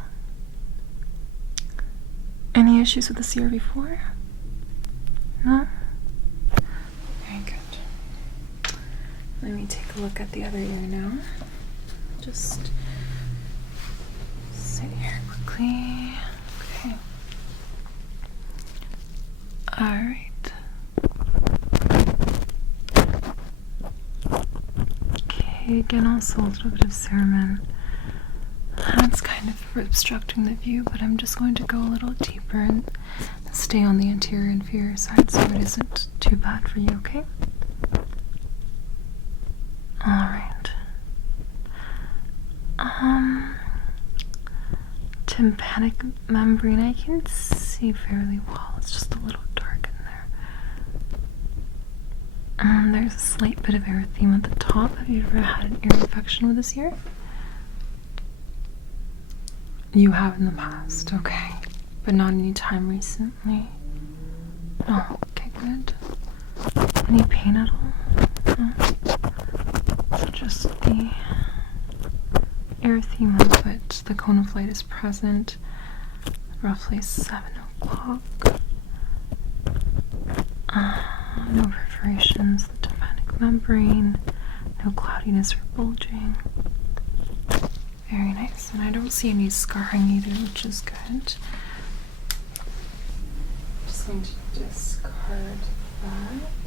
Any issues with the CR before? No? Let me take a look at the other ear now. Just sit here quickly. Okay. Alright. Okay, again, also a little bit of cerumen. That's kind of obstructing the view, but I'm just going to go a little deeper and stay on the anterior inferior side so it isn't too bad for you, okay? Alright. Tympanic membrane, I can see fairly well. It's just a little dark in there. There's a slight bit of erythema at the top. Have you ever had an ear infection with this ear? You have in the past, okay. But not any time recently. Oh, okay, good. Any pain at all? No? So just the erythema, but the cone of light is present roughly 7 o'clock. No perforations, the tympanic membrane, no cloudiness or bulging. Very nice, and I don't see any scarring either, which is good. Just going to discard that.